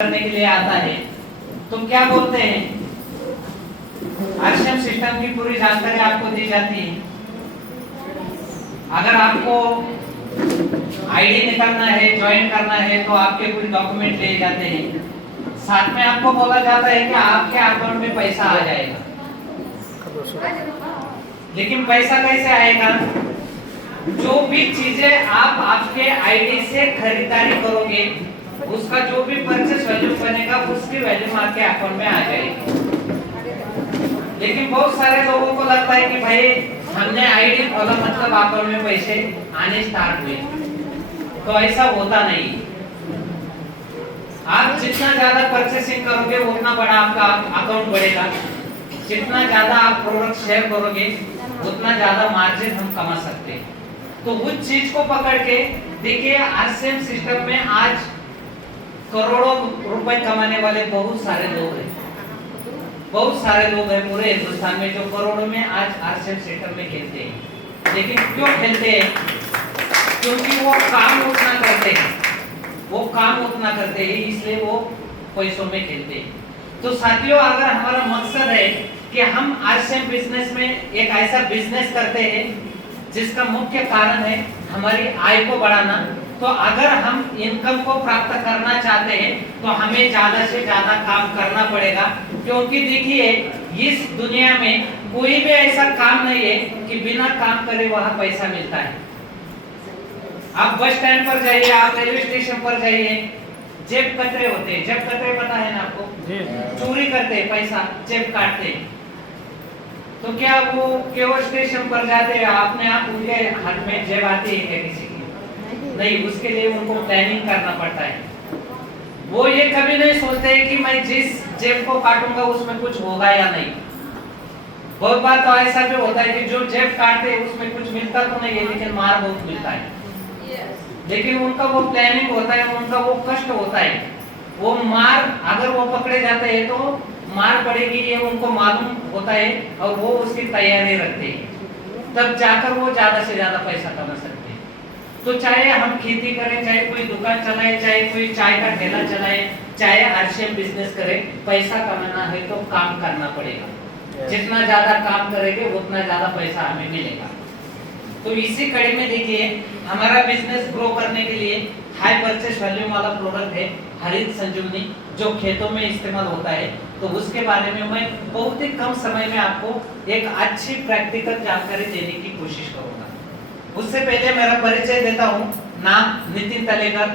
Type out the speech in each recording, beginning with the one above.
करने के लिए आता है तो क्या बोलते हैं, आरसीएम सिस्टम की पूरी जानकारी आपको दी जाती है। अगर आपको आईडी निकालना है, ज्वाइन करना है तो आपके कुछ डॉक्यूमेंट ले जाते हैं। साथ में आपको बोला जाता है कि आपके अकाउंट में पैसा आ जाएगा। लेकिन पैसा कैसे आएगा? जो भी चीजें आप आपके आईडी से खरीदारी करोगे उसका जो भी परचेस वैल्यू बनेगा उसकी वैल्यू आपके अकाउंट में आ जाएगी। लेकिन बहुत सारे लोगों को लगता है कि भाई हमने आईडी खोला मतलब अकाउंट में पैसे आने स्टार्ट हुए, तो ऐसा होता नहीं। आप जितना ज्यादा परचेसिंग करोगे उतना बड़ा आपका अकाउंट बढ़ेगा। जितना ज्यादा आप प्रोडक्ट शेयर करोगे उतना ज्यादा मार्जिन हम कमा सकते हैं। तो उस चीज को पकड़ के देखिए, आरसीएम सिस्टम में आज करोड़ों रुपए कमाने वाले बहुत सारे लोग हैं। बहुत सारे लोग हैं पूरे हिंदुस्तान में जो करोड़ों में आज आरसीएम सिस्टम में खेलते हैं। लेकिन क्यों खेलते हैं? क्योंकि वो काम उतना करते हैं, इसलिए वो पैसों में खेलते हैं। तो साथियों, अगर हमारा मकसद है कि हम आरसीएम बिजनेस में एक ऐसा बिजनेस करते हैं जिसका मुख्य कारण है हमारी आय को बढ़ाना, तो अगर हम इनकम को प्राप्त करना चाहते हैं तो हमें ज्यादा से ज्यादा काम करना पड़ेगा। क्योंकि देखिए, इस दुनिया में कोई भी ऐसा काम नहीं है कि बिना काम करे वहां पैसा मिलता है। आप बस स्टैंड पर जाइए, आप रेलवे स्टेशन पर जाइए, जेब कतरे होते हैं। जेब कतरे पता है ना आपको? चोरी करते हैं, पैसा जेब काटते हैं। तो क्या वो केवल स्टेशन पर जाते हैं अपने आप उनके हाथ में जेब आती है क्या किसी की? नहीं, उसके लिए उनको प्लानिंग करना पड़ता है। वो ये कभी नहीं सोचते कि मैं जिस जेब को काटूंगा उसमें कुछ होगा या नहीं। बहुत बार तो ऐसा भी होता है कि जो जेब काटते हैं उसमें कुछ मिलता तो नहीं है, लेकिन मार बहुत मिलता है। लेकिन उनका वो प्लानिंग होता है, उनका वो कष्ट होता है। वो मार, अगर वो पकड़े जाते हैं तो मार पड़ेगी ये उनको मालूम होता है और वो उसकी तैयारी रखते हैं। तब जाकर वो ज्यादा से ज्यादा पैसा कमा सकते हैं। तो चाहे हम खेती करें, चाहे कोई दुकान चलाए, चाहे कोई चाय का ठेला चलाए, चाहे आरसीएम बिजनेस करें, पैसा कमाना है तो काम करना पड़ेगा। जितना ज्यादा काम करेंगे उतना ज्यादा पैसा हमें मिलेगा। तो इसी कड़ी में देखिए, हमारा बिजनेस ग्रो करने के लिए हाई परचेस वैल्यू वाला प्रोडक्ट है हरित संजीवनी, जो खेतों में इस्तेमाल होता है। तो उसके बारे में मैं बहुत ही कम समय में आपको एक अच्छी प्रैक्टिकल जानकारी देने की कोशिश करूंगा। उससे पहले मेरा परिचय देता हूं। नाम नितिन तलेकर।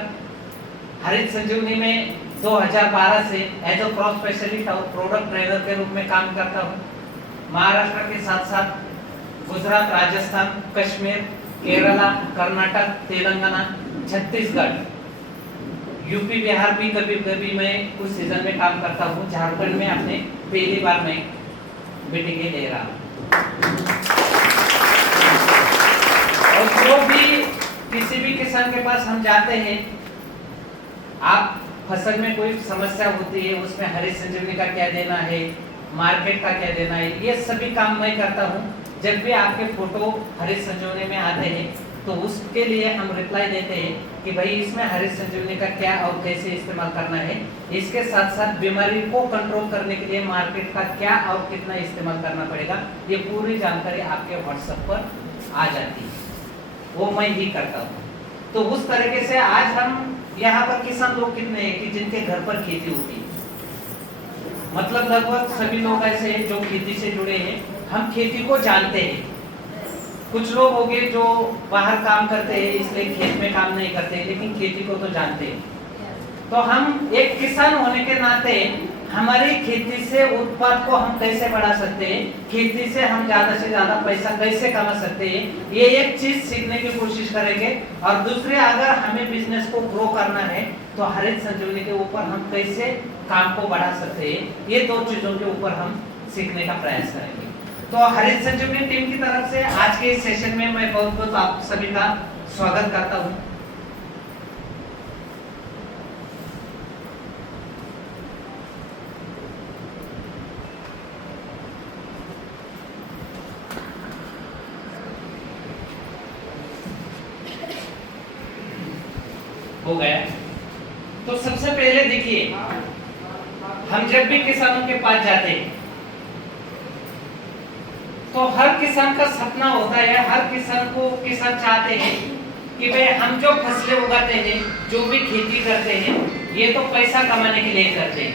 हरित संजीवनी में 2012 से एज अ क्रॉप स्पेशलिस्ट और प्रोडक्ट ट्रेनर के रूप में काम करता हूं। महाराष्ट्र के साथ साथ गुजरात, राजस्थान, कश्मीर, केरला, कर्नाटक, तेलंगाना, छत्तीसगढ़, यूपी, बिहार भी कभी कभी मैं कुछ सीजन में काम करता हूँ। झारखंड में अपने पहली बार मैं मीटिंग ले रहा हूँ। और जो भी किसी भी किसान के पास हम जाते हैं, आप फसल में कोई समस्या होती है, उसमें हरित संजीवनी का क्या देना है, मार्केट का क्या देना है, ये सभी काम मैं करता हूँ। जब भी आपके फोटो हरित संजीवनी में आते हैं तो उसके लिए हम रिप्लाई देते हैं कि भाई इसमें हरित संजीवनी का क्या और कैसे इस्तेमाल करना है। इसके साथ साथ बीमारी को कंट्रोल करने के लिए मार्केट का क्या और कितना इस्तेमाल करना पड़ेगा, ये पूरी जानकारी आपके व्हाट्सएप पर आ जाती है। वो मैं ही करता हूँ। तो उस तरीके से आज हम यहाँ पर किसान लोग कितने हैं कि जिनके घर पर खेती होती है, मतलब लगभग सभी लोग ऐसे हैं जो खेती से जुड़े हैं। हम खेती को जानते हैं। कुछ लोग होंगे जो बाहर काम करते हैं इसलिए खेत में काम नहीं करते, लेकिन खेती को तो जानते हैं। तो हम एक किसान होने के नाते हमारी खेती से उत्पाद को हम कैसे बढ़ा सकते हैं, खेती से हम ज्यादा से ज्यादा पैसा कैसे कमा सकते हैं, ये एक चीज सीखने की कोशिश करेंगे। और दूसरे, अगर हमें बिजनेस को ग्रो करना है तो हरित संजीवनी के ऊपर हम कैसे काम को बढ़ा सकते हैं, ये दो चीजों के ऊपर हम सीखने का प्रयास करेंगे। तो हरित संजीवनी टीम की तरफ से आज के इस सेशन में मैं बहुत बहुत आप सभी का स्वागत करता हूं। हो गया। तो सबसे पहले देखिए, हम जब भी किसानों के पास जाते हैं तो हर किसान का सपना होता है, हर किसान चाहते हैं कि भाई हम जो फसलें उगाते हैं, जो भी खेती करते हैं, ये तो पैसा कमाने के लिए करते हैं।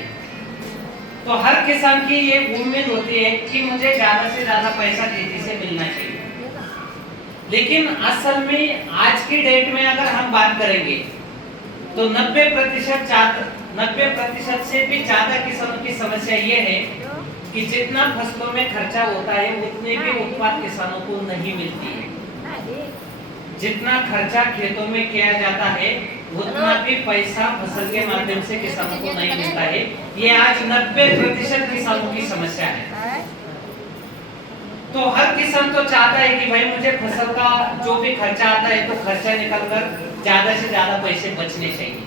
तो हर किसान की ये उम्मीद होती है कि मुझे ज्यादा से ज्यादा पैसा खेती से मिलना चाहिए। लेकिन असल में आज की डेट में अगर हम बात करेंगे तो 90% से भी ज्यादा किसानों की समस्या ये है कि जितना फसलों में खर्चा होता है उतने भी उत्पाद किसानों को नहीं मिलती है। जितना खर्चा खेतों में किया जाता है उतना भी पैसा फसल के माध्यम से किसानों को नहीं मिलता है। ये आज 90% किसानों की समस्या है। तो हर किसान तो चाहता है कि भाई मुझे फसल का जो भी खर्चा आता है तो खर्चा निकल कर ज्यादा से ज्यादा पैसे बचने चाहिए,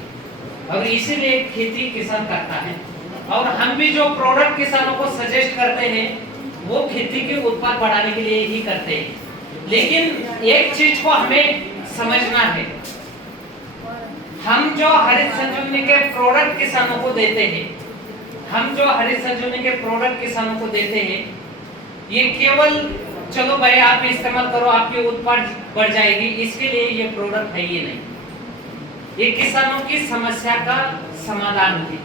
और इसीलिए खेती किसान करता है। और हम भी जो प्रोडक्ट किसानों को सजेस्ट करते हैं वो खेती के उत्पाद बढ़ाने के लिए ही करते हैं। लेकिन एक चीज को हमें समझना है, हम जो हरित संजीवनी के प्रोडक्ट किसानों को देते हैं, ये केवल चलो भाई आप इस्तेमाल करो आपके उत्पाद बढ़ जाएगी, इसके लिए ये प्रोडक्ट है ही नहीं। ये किसानों की समस्या का समाधान है।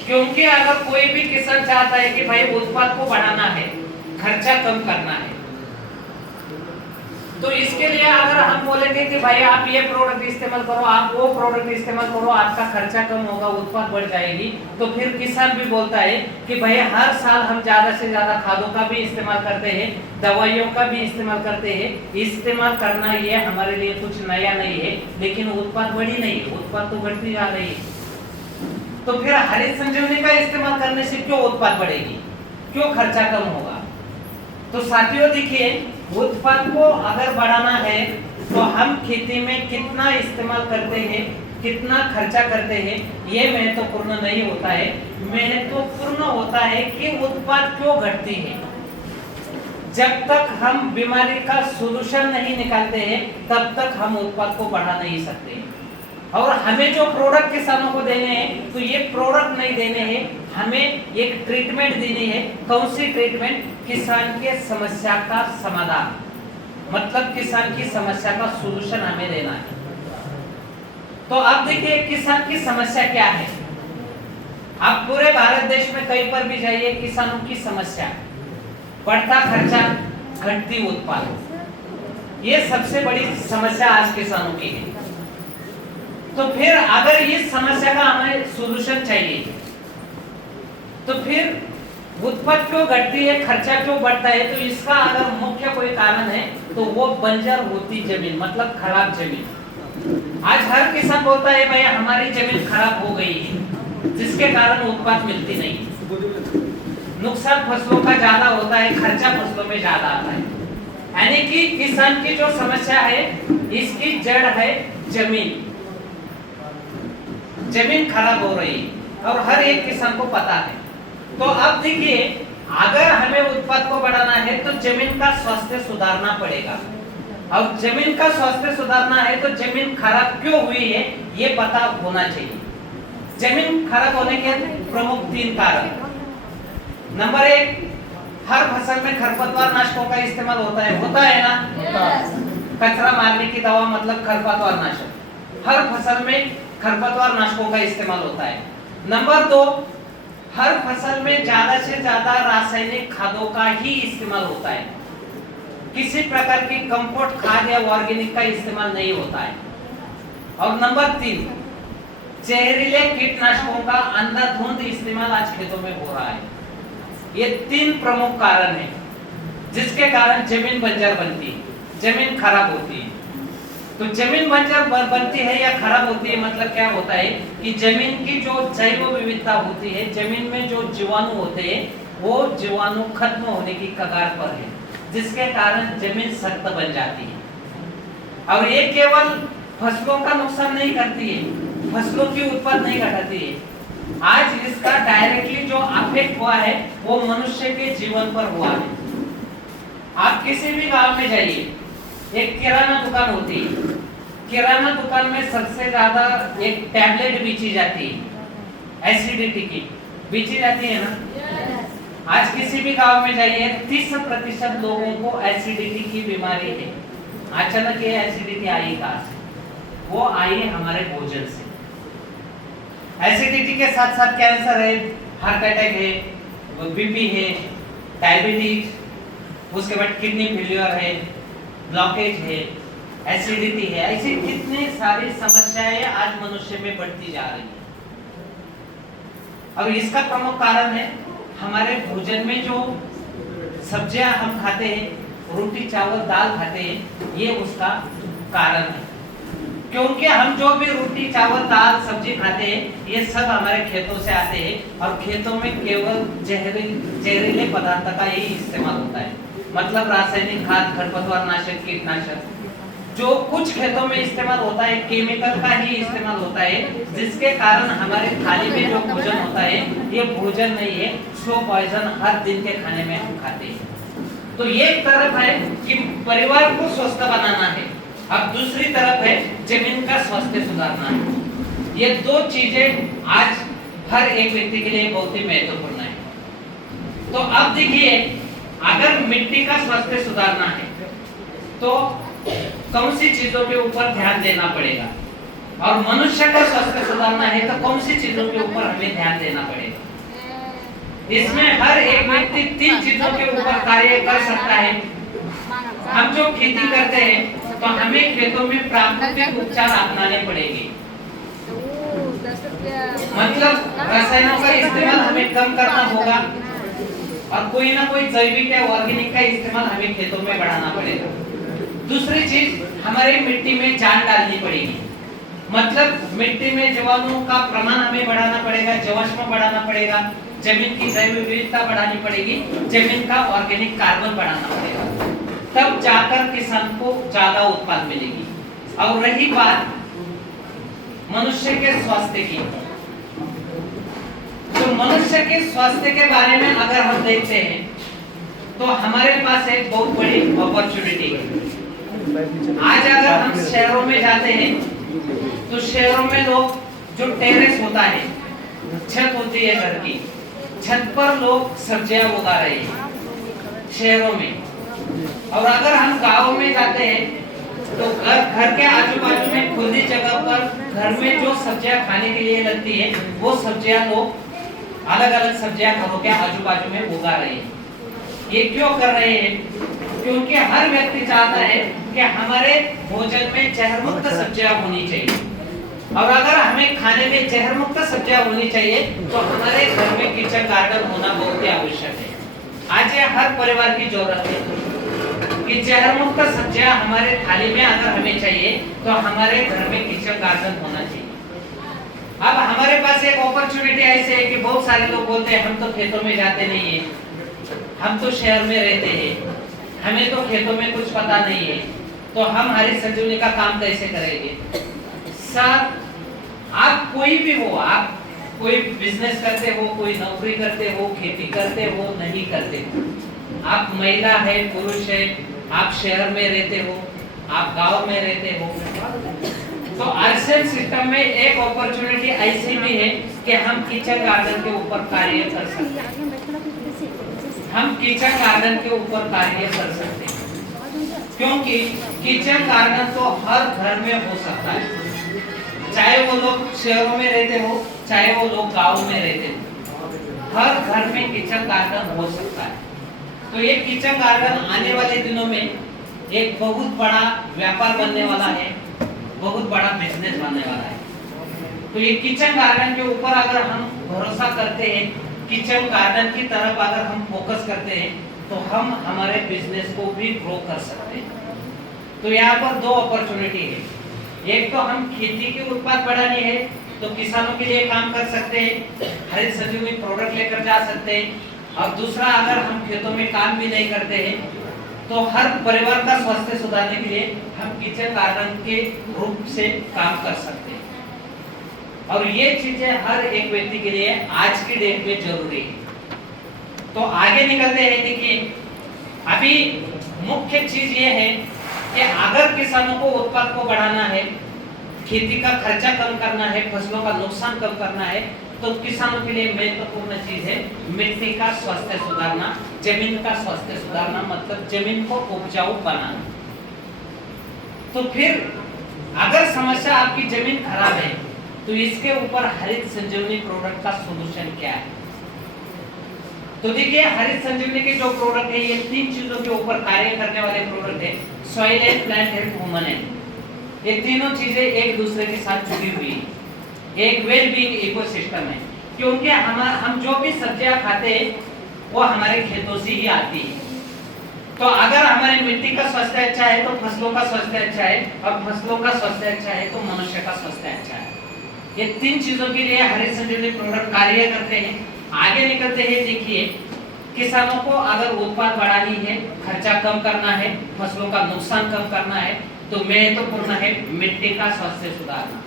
क्योंकि अगर कोई भी किसान चाहता है कि भाई उत्पाद को बढ़ाना है, खर्चा कम करना है, तो इसके लिए अगर हम बोलेंगे कि भाई आप ये प्रोडक्ट इस्तेमाल करो, आप वो प्रोडक्ट इस्तेमाल करो, आपका खर्चा कम होगा, उत्पाद बढ़ जाएगी, तो फिर किसान भी बोलता है कि भाई हर साल हम ज्यादा से ज्यादा खादों का भी इस्तेमाल करते हैं, दवाइयों का भी इस्तेमाल करते हैं, इस्तेमाल करना ये हमारे लिए कुछ नया नहीं है, लेकिन उत्पाद बढ़ी नहीं है, उत्पाद तो बढ़ती जा रही है। तो फिर हरित संजीवनी का इस्तेमाल करने से क्यों उत्पाद बढ़ेगी, क्यों खर्चा कम होगा? तो साथियों देखिए, उत्पाद को अगर बढ़ाना है तो हम खेती में कितना इस्तेमाल करते हैं, कितना खर्चा करते हैं, ये महत्वपूर्ण नहीं होता है। महत्वपूर्ण होता है कि उत्पाद क्यों घटती है। जब तक हम बीमारी का सॉल्यूशन नहीं निकालते हैं तब तक हम उत्पाद को बढ़ा नहीं सकते। और हमें जो प्रोडक्ट किसानों को देने हैं तो ये प्रोडक्ट नहीं देने हैं, हमें एक ट्रीटमेंट देनी है। कौन सी ट्रीटमेंट? किसान के समस्या का समाधान, मतलब किसान की समस्या का सॉल्यूशन हमें देना है। तो अब देखिए किसान की समस्या क्या है। आप पूरे भारत देश में कहीं पर भी जाइए, किसानों की समस्या बढ़ता खर्चा, घटती उत्पाद, ये सबसे बड़ी समस्या आज किसानों की है। तो फिर अगर इस समस्या का हमें सॉल्यूशन चाहिए तो फिर उत्पाद क्यों घटती है, खर्चा क्यों बढ़ता है? तो इसका अगर मुख्य कोई कारण है तो वो बंजर होती जमीन, मतलब खराब जमीन। आज हर किसान बोलता है भाई हमारी जमीन खराब हो गई है, जिसके कारण उत्पाद मिलती नहीं, नुकसान फसलों का ज्यादा होता है, खर्चा फसलों में ज्यादा आता है। यानी कि किसान की जो समस्या है इसकी जड़ है जमीन। जमीन खराब हो रही है और हर एक किसान को पता है। तो अब देखिए, अगर हमें उत्पाद को बढ़ाना है तो जमीन का स्वास्थ्य सुधारना पड़ेगा। और जमीन का स्वास्थ्य सुधारना है तो जमीन खराब क्यों हुई है ये पता होना चाहिए। जमीन खराब होने के प्रमुख 3 कारण। नंबर 1, हर फसल में खरपतवार नाशकों का इस्तेमाल होता है ना? कचरा मारने की दवा मतलब खरपतवार नाशक। हर फसल में खरपतवार नाशकों का इस्तेमाल होता है। नंबर 2, हर फसल में ज्यादा से ज्यादा रासायनिक खादों का ही इस्तेमाल होता है, किसी प्रकार की कंपोस्ट खाद या ऑर्गेनिक का इस्तेमाल नहीं होता है। और नंबर 3, जहरीले कीटनाशकों का अंधाधुंध इस्तेमाल आज खेतों में हो रहा है। ये 3 प्रमुख कारण हैं जिसके कारण जमीन बंजर बनती है, जमीन खराब होती है। तो जमीन बंजर बनती है या खराब होती है, मतलब क्या होता है कि जमीन की जो जैव विविधता होती है, जमीन में जो जीवाणु होते हैं वो जीवाणु खत्म होने की कगार पर है, जिसके कारण जमीन सख्त बन जाती है। और ये केवल फसलों का नुकसान नहीं करती है, फसलों की उत्पाद नहीं घटाती है। आज इसका डायरेक्टली जो अफेक्ट हुआ है वो मनुष्य के जीवन पर हुआ है। आप किसी भी गांव में जाइए, एक किराना दुकान होती है, किराना दुकान में सबसे ज्यादा एक टैबलेट बेची जाती है, एसिडिटी की बीची जाती है ना। आज किसी भी गांव में जाइए 30% लोगों को एसिडिटी की बीमारी है। अचानक ये एसिडिटी आई कहां से? वो आई हमारे भोजन से। एसिडिटी के साथ साथ कैंसर है, हार्ट अटैक है, बीपी है, डायबिटीज, उसके बाद किडनी फेलियर है, ब्लॉकेज है, एसिडिटी है, ऐसी कितनी सारी समस्याएं आज मनुष्य में बढ़ती जा रही है। और इसका प्रमुख कारण है हमारे भोजन में जो सब्जियां हम खाते हैं, रोटी चावल दाल खाते हैं, ये उसका कारण है। क्योंकि हम जो भी रोटी चावल दाल सब्जी खाते हैं ये सब हमारे खेतों से आते हैं और खेतों में केवल जहरीले पदार्थ का ही इस्तेमाल होता है। मतलब रासायनिक खाद, खरपतवार नाशक, कीटनाशक जो कुछ खेतों में इस्तेमाल होता है केमिकल का ही इस्तेमाल होता है, जिसके कारण हमारे थाली में जो भोजन होता है ये भोजन नहीं है, स्लो पॉइजन हर दिन के खाने में हम खाते हैं। तो ये एक तरफ है कि परिवार को स्वस्थ बनाना है, अब दूसरी तरफ है जमीन का स्वास्थ्य सुधारना है। ये दो चीजें आज हर एक व्यक्ति के लिए बहुत ही महत्वपूर्ण है। तो अब देखिए, अगर मिट्टी का स्वास्थ्य सुधारना है तो कौन सी चीजों के ऊपर ध्यान देना पड़ेगा, और मनुष्य का स्वास्थ्य सुधारना है तो कौन सी चीजों के ऊपर हमें ध्यान देना पड़ेगा। इसमें हर एक व्यक्ति 3 चीजों के ऊपर कार्य कर सकता है। हम जो खेती करते हैं तो हमें खेतों में प्राकृतिक उपचार अपनाने पड़ेंगे। मतलब रसायनों का इस्तेमाल हमें कम करना होगा और कोई ना कोई जैविक या ऑर्गेनिक का इस्तेमाल हमें खेतों में बढ़ाना पड़ेगा। दूसरी चीज, हमारी मिट्टी में जान डालनी पड़ेगी। मतलब मिट्टी में जीवाणुओं का प्रमाण हमें बढ़ाना पड़ेगा, जीवाश्म बढ़ाना पड़ेगा, जमीन की जैव विविधता बढ़ानी पड़ेगी, जमीन का ऑर्गेनिक कार्बन बढ़ाना पड़ेगा, तब जाकर किसान को ज्यादा उत्पादन मिलेगी। और रही बात मनुष्य के स्वास्थ्य की, तो मनुष्य के स्वास्थ्य के बारे में अगर हम देखते हैं तो हमारे पास एक बहुत बड़ी अपॉर्चुनिटी है। आज अगर हम शहरों में जाते हैं तो शहरों में लोग जो टेरेस होता है, छत होती है घर की, छत पर लोग सब्जियां उगा रहे हैं शहरों में। और अगर हम गांव में जाते हैं तो घर के आजू बाजू में खुली जगह पर घर में जो सब्जियां खाने के लिए लगती है वो सब्जियां लोग अलग अलग सब्जियां घरों के आजू बाजू में उगा रहे हैं। ये क्यों कर रहे हैं? क्योंकि हर व्यक्ति चाहता है कि हमारे भोजन में जहर मुक्त सब्जियां होनी चाहिए, और अगर हमें खाने में जहर मुक्त सब्जियां होनी चाहिए तो हमारे घर में किचन गार्डन होना बहुत ही आवश्यक है। आज ये हर परिवार की जरूरत है कि जहर मुक्त सब्जियां हमारे थाली में अगर हमें चाहिए तो हमारे घर में किचन गार्डन होना चाहिए। अब हमारे पास एक अपॉर्चुनिटी ऐसे है कि बहुत सारे लोग बोलते हैं हम तो खेतों में जाते नहीं है, हम तो शहर में रहते हैं, हमें तो खेतों में कुछ पता नहीं है, तो हम हरी संजीवनी का काम कैसे करेंगे। सर, आप कोई भी हो, आप कोई बिजनेस करते हो, कोई नौकरी करते हो, खेती करते हो, नहीं करते हो, आप महिला है, पुरुष है, आप शहर में रहते हो, आप गांव में रहते हो, तो आरसीएम सिस्टम में एक अपॉर्चुनिटी ऐसी भी है कि हम किचन गार्डन के ऊपर कार्य कर सकते हैं। हम किचन गार्डन के ऊपर कार्य कर सकते हैं, क्योंकि किचन गार्डन तो हर घर में हो सकता है, चाहे वो लोग शहरों में रहते हो, चाहे वो लोग गांव में रहते हो, हर घर में किचन गार्डन हो सकता है। तो ये किचन गार्डन आने वाले दिनों में एक बहुत बड़ा व्यापार बनने वाला है, बहुत बड़ा बिजनेस बनने वाला है। तो ये किचन गार्डन के ऊपर अगर हम भरोसा करते हैं, किचन गार्डन की तरफ अगर हम फोकस करते हैं तो हम हमारे बिजनेस को भी ग्रो कर सकते हैं। तो यहाँ पर 2 अपॉर्चुनिटी है, एक तो हम खेती के उत्पाद बढ़ानी है तो किसानों के लिए काम कर सकते हैं, हरित संजीवनी प्रोडक्ट लेकर जा सकते हैं, और दूसरा अगर हम खेतों में काम भी नहीं करते हैं तो हर परिवार का स्वास्थ्य सुधारने के लिए हम किचन गार्डन के रूप से काम कर सकते हैं। और ये चीजें हर एक व्यक्ति के लिए आज की डेट में जरूरी है। तो आगे निकलते हैं, देखिए अभी मुख्य चीज ये है कि अगर किसानों को उत्पाद को बढ़ाना है, खेती का खर्चा कम करना है, फसलों का नुकसान कम करना है, तो किसानों के लिए महत्वपूर्ण चीज है मिट्टी का स्वास्थ्य सुधारना, जमीन का स्वास्थ्य सुधारना, मतलब जमीन को उपजाऊ बनाना। तो फिर अगर समस्या आपकी जमीन खराब है तो इसके ऊपर हरित संजीवनी प्रोडक्ट का सॉल्यूशन क्या है? तो देखिए, हरित संजीवनी के जो प्रोडक्ट है ये 3 चीजों के ऊपर कार्य करने वाले प्रोडक्ट है, soil and plant health, human health. ये तीनों चीजें एक दूसरे के साथ जुड़ी हुई है, एक वेल बीइंग इकोसिस्टम है। क्योंकि हम जो भी सब्जियां खाते हैं वो हमारे खेतों से ही आती है। तो अगर हमारी मिट्टी का स्वास्थ्य अच्छा है तो फसलों का स्वास्थ्य अच्छा है, और फसलों का स्वास्थ्य अच्छा है तो मनुष्य का स्वास्थ्य अच्छा है। ये 3 चीजों के लिए हरित संजीवनी प्रोडक्ट कार्य करते हैं। आगे निकलते हैं, देखिए किसानों को अगर उत्पाद बढ़ानी है, खर्चा कम करना है, फसलों का नुकसान कम करना है, तो महत्वपूर्ण है मिट्टी का स्वास्थ्य सुधारना।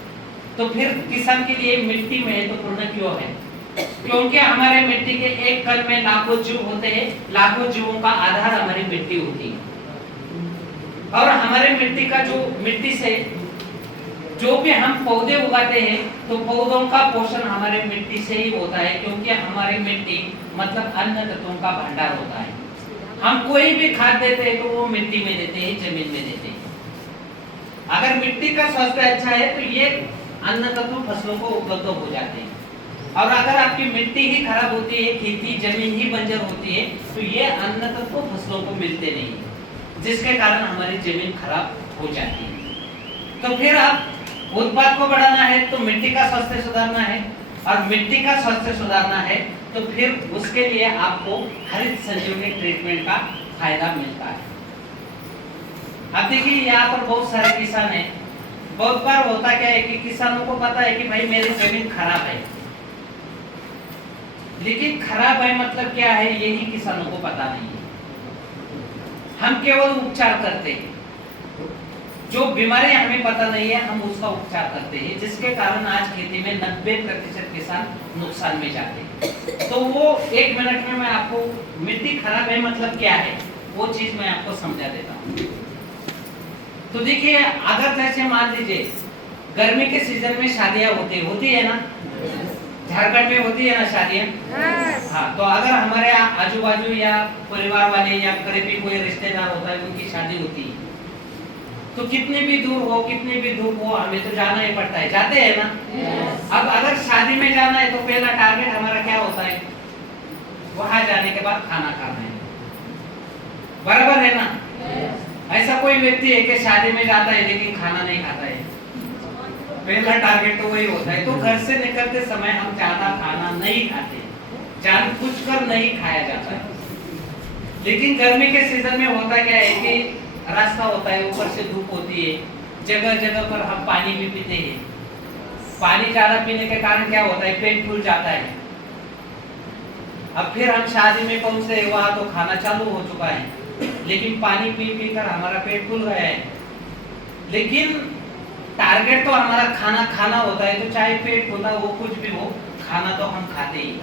तो फिर किसान के लिए मिट्टी महत्वपूर्ण क्यों है? क्योंकि हमारे मिट्टी के एक कण में लाखों जीव होते हैं, लाखों जीवों का आधार हमारी मिट्टी होती है। और हमारे मिट्टी से जो भी हम पौधे उगाते हैं तो पौधों का पोषण हमारे मिट्टी से ही होता है, क्योंकि हमारी मिट्टी मतलब अन्न तत्वों का भंडार होता है। हम कोई भी खाद देते हैं तो वो मिट्टी में देते हैं, जमीन में देते हैं। अगर मिट्टी का स्वास्थ्य अच्छा है तो ये अन्न तत्व फसलों को उपलब्ध हो जाते हैं। और अगर आपकी मिट्टी ही खराब होती है, खेती जमीन ही बंजर होती है, तो ये अन्न तत्व फसलों को मिलते नहीं, जिसके कारण हमारी जमीन खराब हो जाती है। तो फिर आप उत्पाद को बढ़ाना है तो मिट्टी का स्वास्थ्य सुधारना है, और मिट्टी का स्वास्थ्य सुधारना है तो फिर उसके लिए आपको हरित संजीवनी ट्रीटमेंट का फायदा मिलता है। अब देखिए, यहाँ पर बहुत सारे किसान हैं। बहुत बार होता क्या है कि किसानों को पता है कि भाई मेरी जमीन खराब है, लेकिन खराब है मतलब क्या है यही किसानों को पता नहीं है। हम केवल उपचार करते हैं, जो बीमारी हमें पता नहीं है हम उसका उपचार करते हैं, जिसके कारण आज खेती में 90% किसान नुकसान में जाते हैं। तो वो 1 मिनट में मैं आपको मिट्टी खराब है मतलब क्या है वो चीज मैं आपको समझा देता हूँ। तो देखिए, अगर जैसे मान लीजिए गर्मी के सीजन में शादियां होती है ना, झारखंड में होती है ना शादियां। हाँ, तो अगर हमारे आजू बाजू या परिवार वाले या करीबी कोई रिश्तेदार होता है उनकी शादी होती है, तो कितने भी दूर हो हमें तो जाना ही पड़ता है, जाते हैं ना। अब अगर शादी में जाना है तो पहला टारगेट हमारा क्या होता है? वहां जाने के बाद खाना खाना है, बराबर है ना। ऐसा कोई व्यक्ति है कि शादी में जाता है लेकिन खाना नहीं खाता है? पहला टारगेट तो वही होता है। तो घर से निकलते समय हम ज्यादा खाना नहीं खाते, जानबूझकर नहीं खाया जाता है। लेकिन गर्मी के सीजन में होता क्या है कि रास्ता होता है, ऊपर से धूप होती है, जगह जगह पर हम पानी भी पीते हैं। पानी ज्यादा पीने के कारण क्या होता है? पेट फूल जाता है। अब फिर हम शादी में पहुंचे, वहां तो खाना चालू हो चुका है, लेकिन पानी पी पी कर हमारा पेट फूल गया है। लेकिन टारगेट तो हमारा खाना खाना होता है, तो चाहे पेट फूला हो कुछ भी हो, खाना तो हम खाते ही।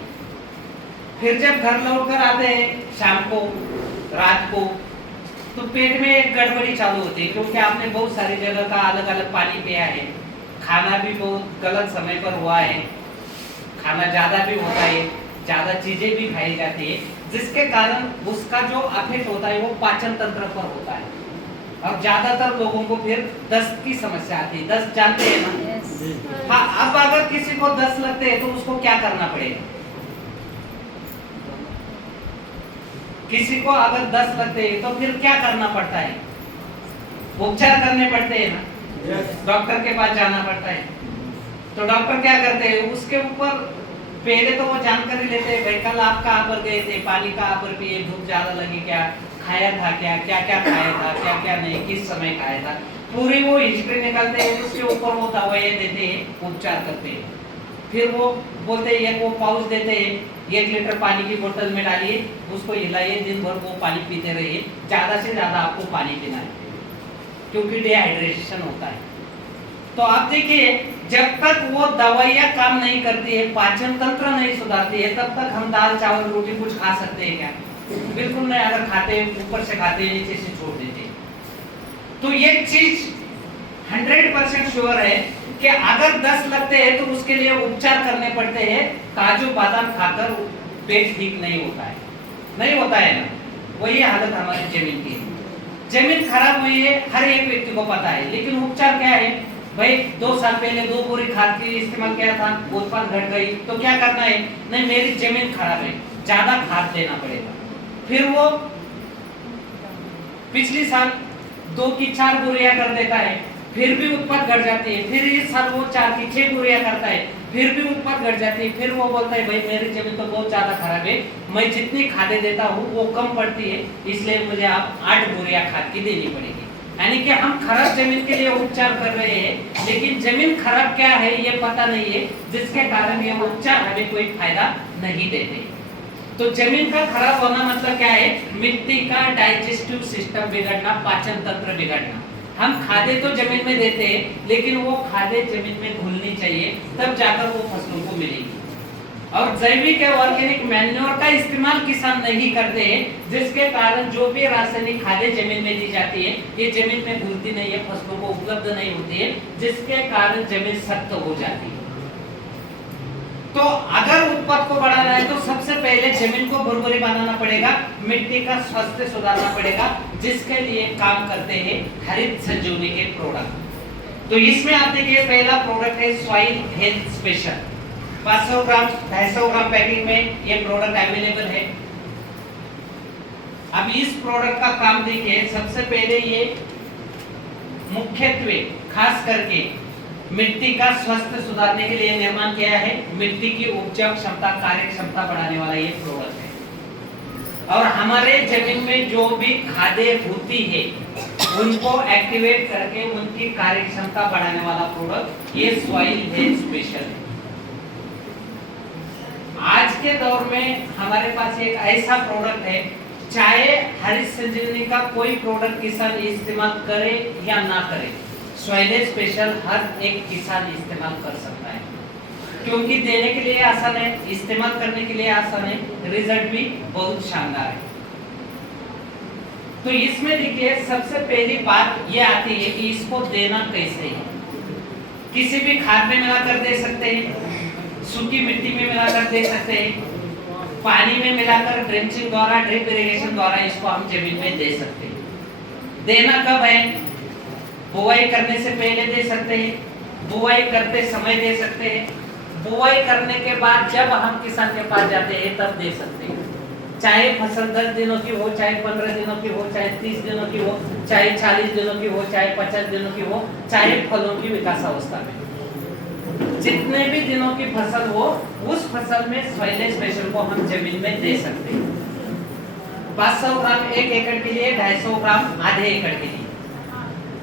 फिर जब घर लौट कर आते हैं शाम को, रात को, तो पेट में एक गड़बड़ी चालू होती है, क्योंकि आपने बहुत सारी जगह का अलग अलग पानी पिया है, खाना भी बहुत गलत समय पर हुआ है, खाना ज्यादा भी होता है, ज्यादा चीजें भी खाई जाती है, जिसके कारण उसका जो इफेक्ट होता है वो पाचन तंत्र पर होता है। और ज्यादातर लोगों को फिर दस्त की समस्या आती है। दस्त जानते हैं ना? हाँ, अब अगर किसी को दस्त लगते हैं तो उसको क्या करना पड़ेगा? किसी को अगर दस्त लगते हैं तो फिर क्या करना पड़ता है? उपचार करने पड़ते हैं ना, डॉक्टर के पास जाना पड़ता है। तो डॉक्टर क्या करते हैं? उसके ऊपर पहले तो वो जानकारी लेते हैं, भाई कल आप कहाँ पर गए थे, पानी कहाँ पर पिए, धूप ज्यादा लगी क्या, खाया था क्या, क्या क्या खाया था, क्या क्या नहीं, किस समय खाया था, पूरी वो हिस्ट्री निकालते हैं। उसके ऊपर वो दवाइयाँ देते हैं, उपचार करते हैं। फिर वो बोलते हैं, वो पाउच देते हैं, 1 लीटर पानी की बोतल में डालिए, उसको हिलाइए, दिन भर वो पानी पीते रहिए, ज्यादा से ज्यादा आपको पानी पीना है, क्योंकि डिहाइड्रेशन होता है। तो आप देखिए, जब तक वो दवाइयाँ काम नहीं करती है, पाचन तंत्र नहीं सुधारती है, तब तक हम दाल चावल रोटी कुछ खा सकते हैं क्या? बिल्कुल नहीं। अगर खाते ऊपर से खाते नीचे से छोड़ देते। तो ये चीज 100% श्योर है कि अगर 10 लगते हैं तो उसके लिए उपचार करने पड़ते हैं। काजू बादाम खाकर पेट ठीक नहीं होता है, नहीं होता है ना। वही हालत हमारी जमीन की है। जमीन खराब हुई है हर एक व्यक्ति को पता है, लेकिन उपचार क्या है भाई? 2 साल पहले 2 बोरी खाद की इस्तेमाल किया था, उत्पादन घट गई, तो क्या करना है? नहीं, मेरी जमीन खराब है, ज्यादा खाद देना पड़ेगा। फिर वो पिछली साल 2 की 4 बोरियां कर देता है, फिर भी उत्पाद घट जाती है। फिर इस साल वो 4 की 6 बोरियां करता है, फिर भी उत्पाद घट जाती है। फिर वो बोलता है भाई मेरी जमीन तो बहुत ज्यादा खराब है, मैं जितनी खादें देता हूँ वो कम पड़ती है, इसलिए मुझे आप 8 बोरियां खाद की देनी पड़ेगी। यानी कि हम खराब जमीन के लिए उपचार कर रहे हैं, लेकिन जमीन खराब क्या है ये पता नहीं है, जिसके कारण ये उपचार हमें कोई फायदा नहीं देते। तो जमीन का खराब होना मतलब क्या है? मिट्टी का डाइजेस्टिव सिस्टम बिगड़ना, पाचन तंत्र बिगड़ना। हम खादें तो जमीन में देते हैं, लेकिन वो खादें जमीन में घुलनी चाहिए, तब जाकर वो फसलों को मिलेगी। और जैविक या ऑर्गेनिक मैन्योर का इस्तेमाल किसान नहीं करते हैं, जिसके कारण जो भी रासायनिक खादें जमीन में दी जाती है ये जमीन में घुलती नहीं है, फसलों को उपलब्ध नहीं होती है, जिसके कारण जमीन सख्त हो जाती है। तो अगर उत्पाद को बढ़ाना है तो सबसे पहले जमीन को भुरभुरी बनाना पड़ेगा, मिट्टी का स्वास्थ्य सुधारना पड़ेगा, जिसके लिए काम करते हैं हरित संजीवनी के प्रोडक्ट। तो इसमें आप देखिए पहला प्रोडक्ट है सॉइल हेल्थ स्पेशल। 500 ग्राम 250 ग्राम पैकिंग में ये प्रोडक्ट अवेलेबल है। अब इस प्रोडक्ट का काम देखिए, सबसे पहले ये मुख्यत्वे खास करके मिट्टी का स्वास्थ्य सुधारने के लिए निर्माण किया है। मिट्टी की उपजाऊ क्षमता, कार्य क्षमता बढ़ाने वाला ये प्रोडक्ट है। और हमारे जमीन में जो भी खादें होती है उनको एक्टिवेट करके उनकी कार्य क्षमता बढ़ाने वाला प्रोडक्ट ये सॉइल हेल्थ स्पेशल है। आज के दौर में हमारे पास एक ऐसा प्रोडक्ट है, चाहे हरित संजीवनी का कोई प्रोडक्ट किसान इस्तेमाल करे या ना करे, सॉइल स्पेशल हर एक किसान इस्तेमाल कर सकता है, क्योंकि देने के लिए आसान है, इस्तेमाल करने के लिए आसान है, रिजल्ट भी बहुत शानदार है। तो इसमें देखिए सबसे पहली बात ये आती है कि इसको देना कैसे है। किसी भी खाद में मिलाकर दे सकते हैं, सूखी मिट्टी में मिलाकर दे सकते हैं, पानी में मिलाकर ड्रेंचिंग द्वारा, ड्रिप इरिगेशन द्वारा इसको हम जमीन में दे सकते हैं। देना कब है? बुआई करने से पहले दे सकते हैं, बुआई करते समय दे सकते हैं, बुआई करने के बाद जब हम किसान के पास जाते हैं तब दे सकते हैं। चाहे फसल 10 दिनों की हो, चाहे 15 दिनों की हो, चाहे 30 दिनों की हो, चाहे 40 दिनों की हो, चाहे 50 दिनों की हो, चाहे फलों की विकास अवस्था में, जितने भी दिनों की फसल हो उस फसल में सॉइल स्पेशल को हम जमीन में दे सकते हैं। 500 ग्राम 1 एकड़ के लिए, 250 ग्राम आधे एकड़ के लिए।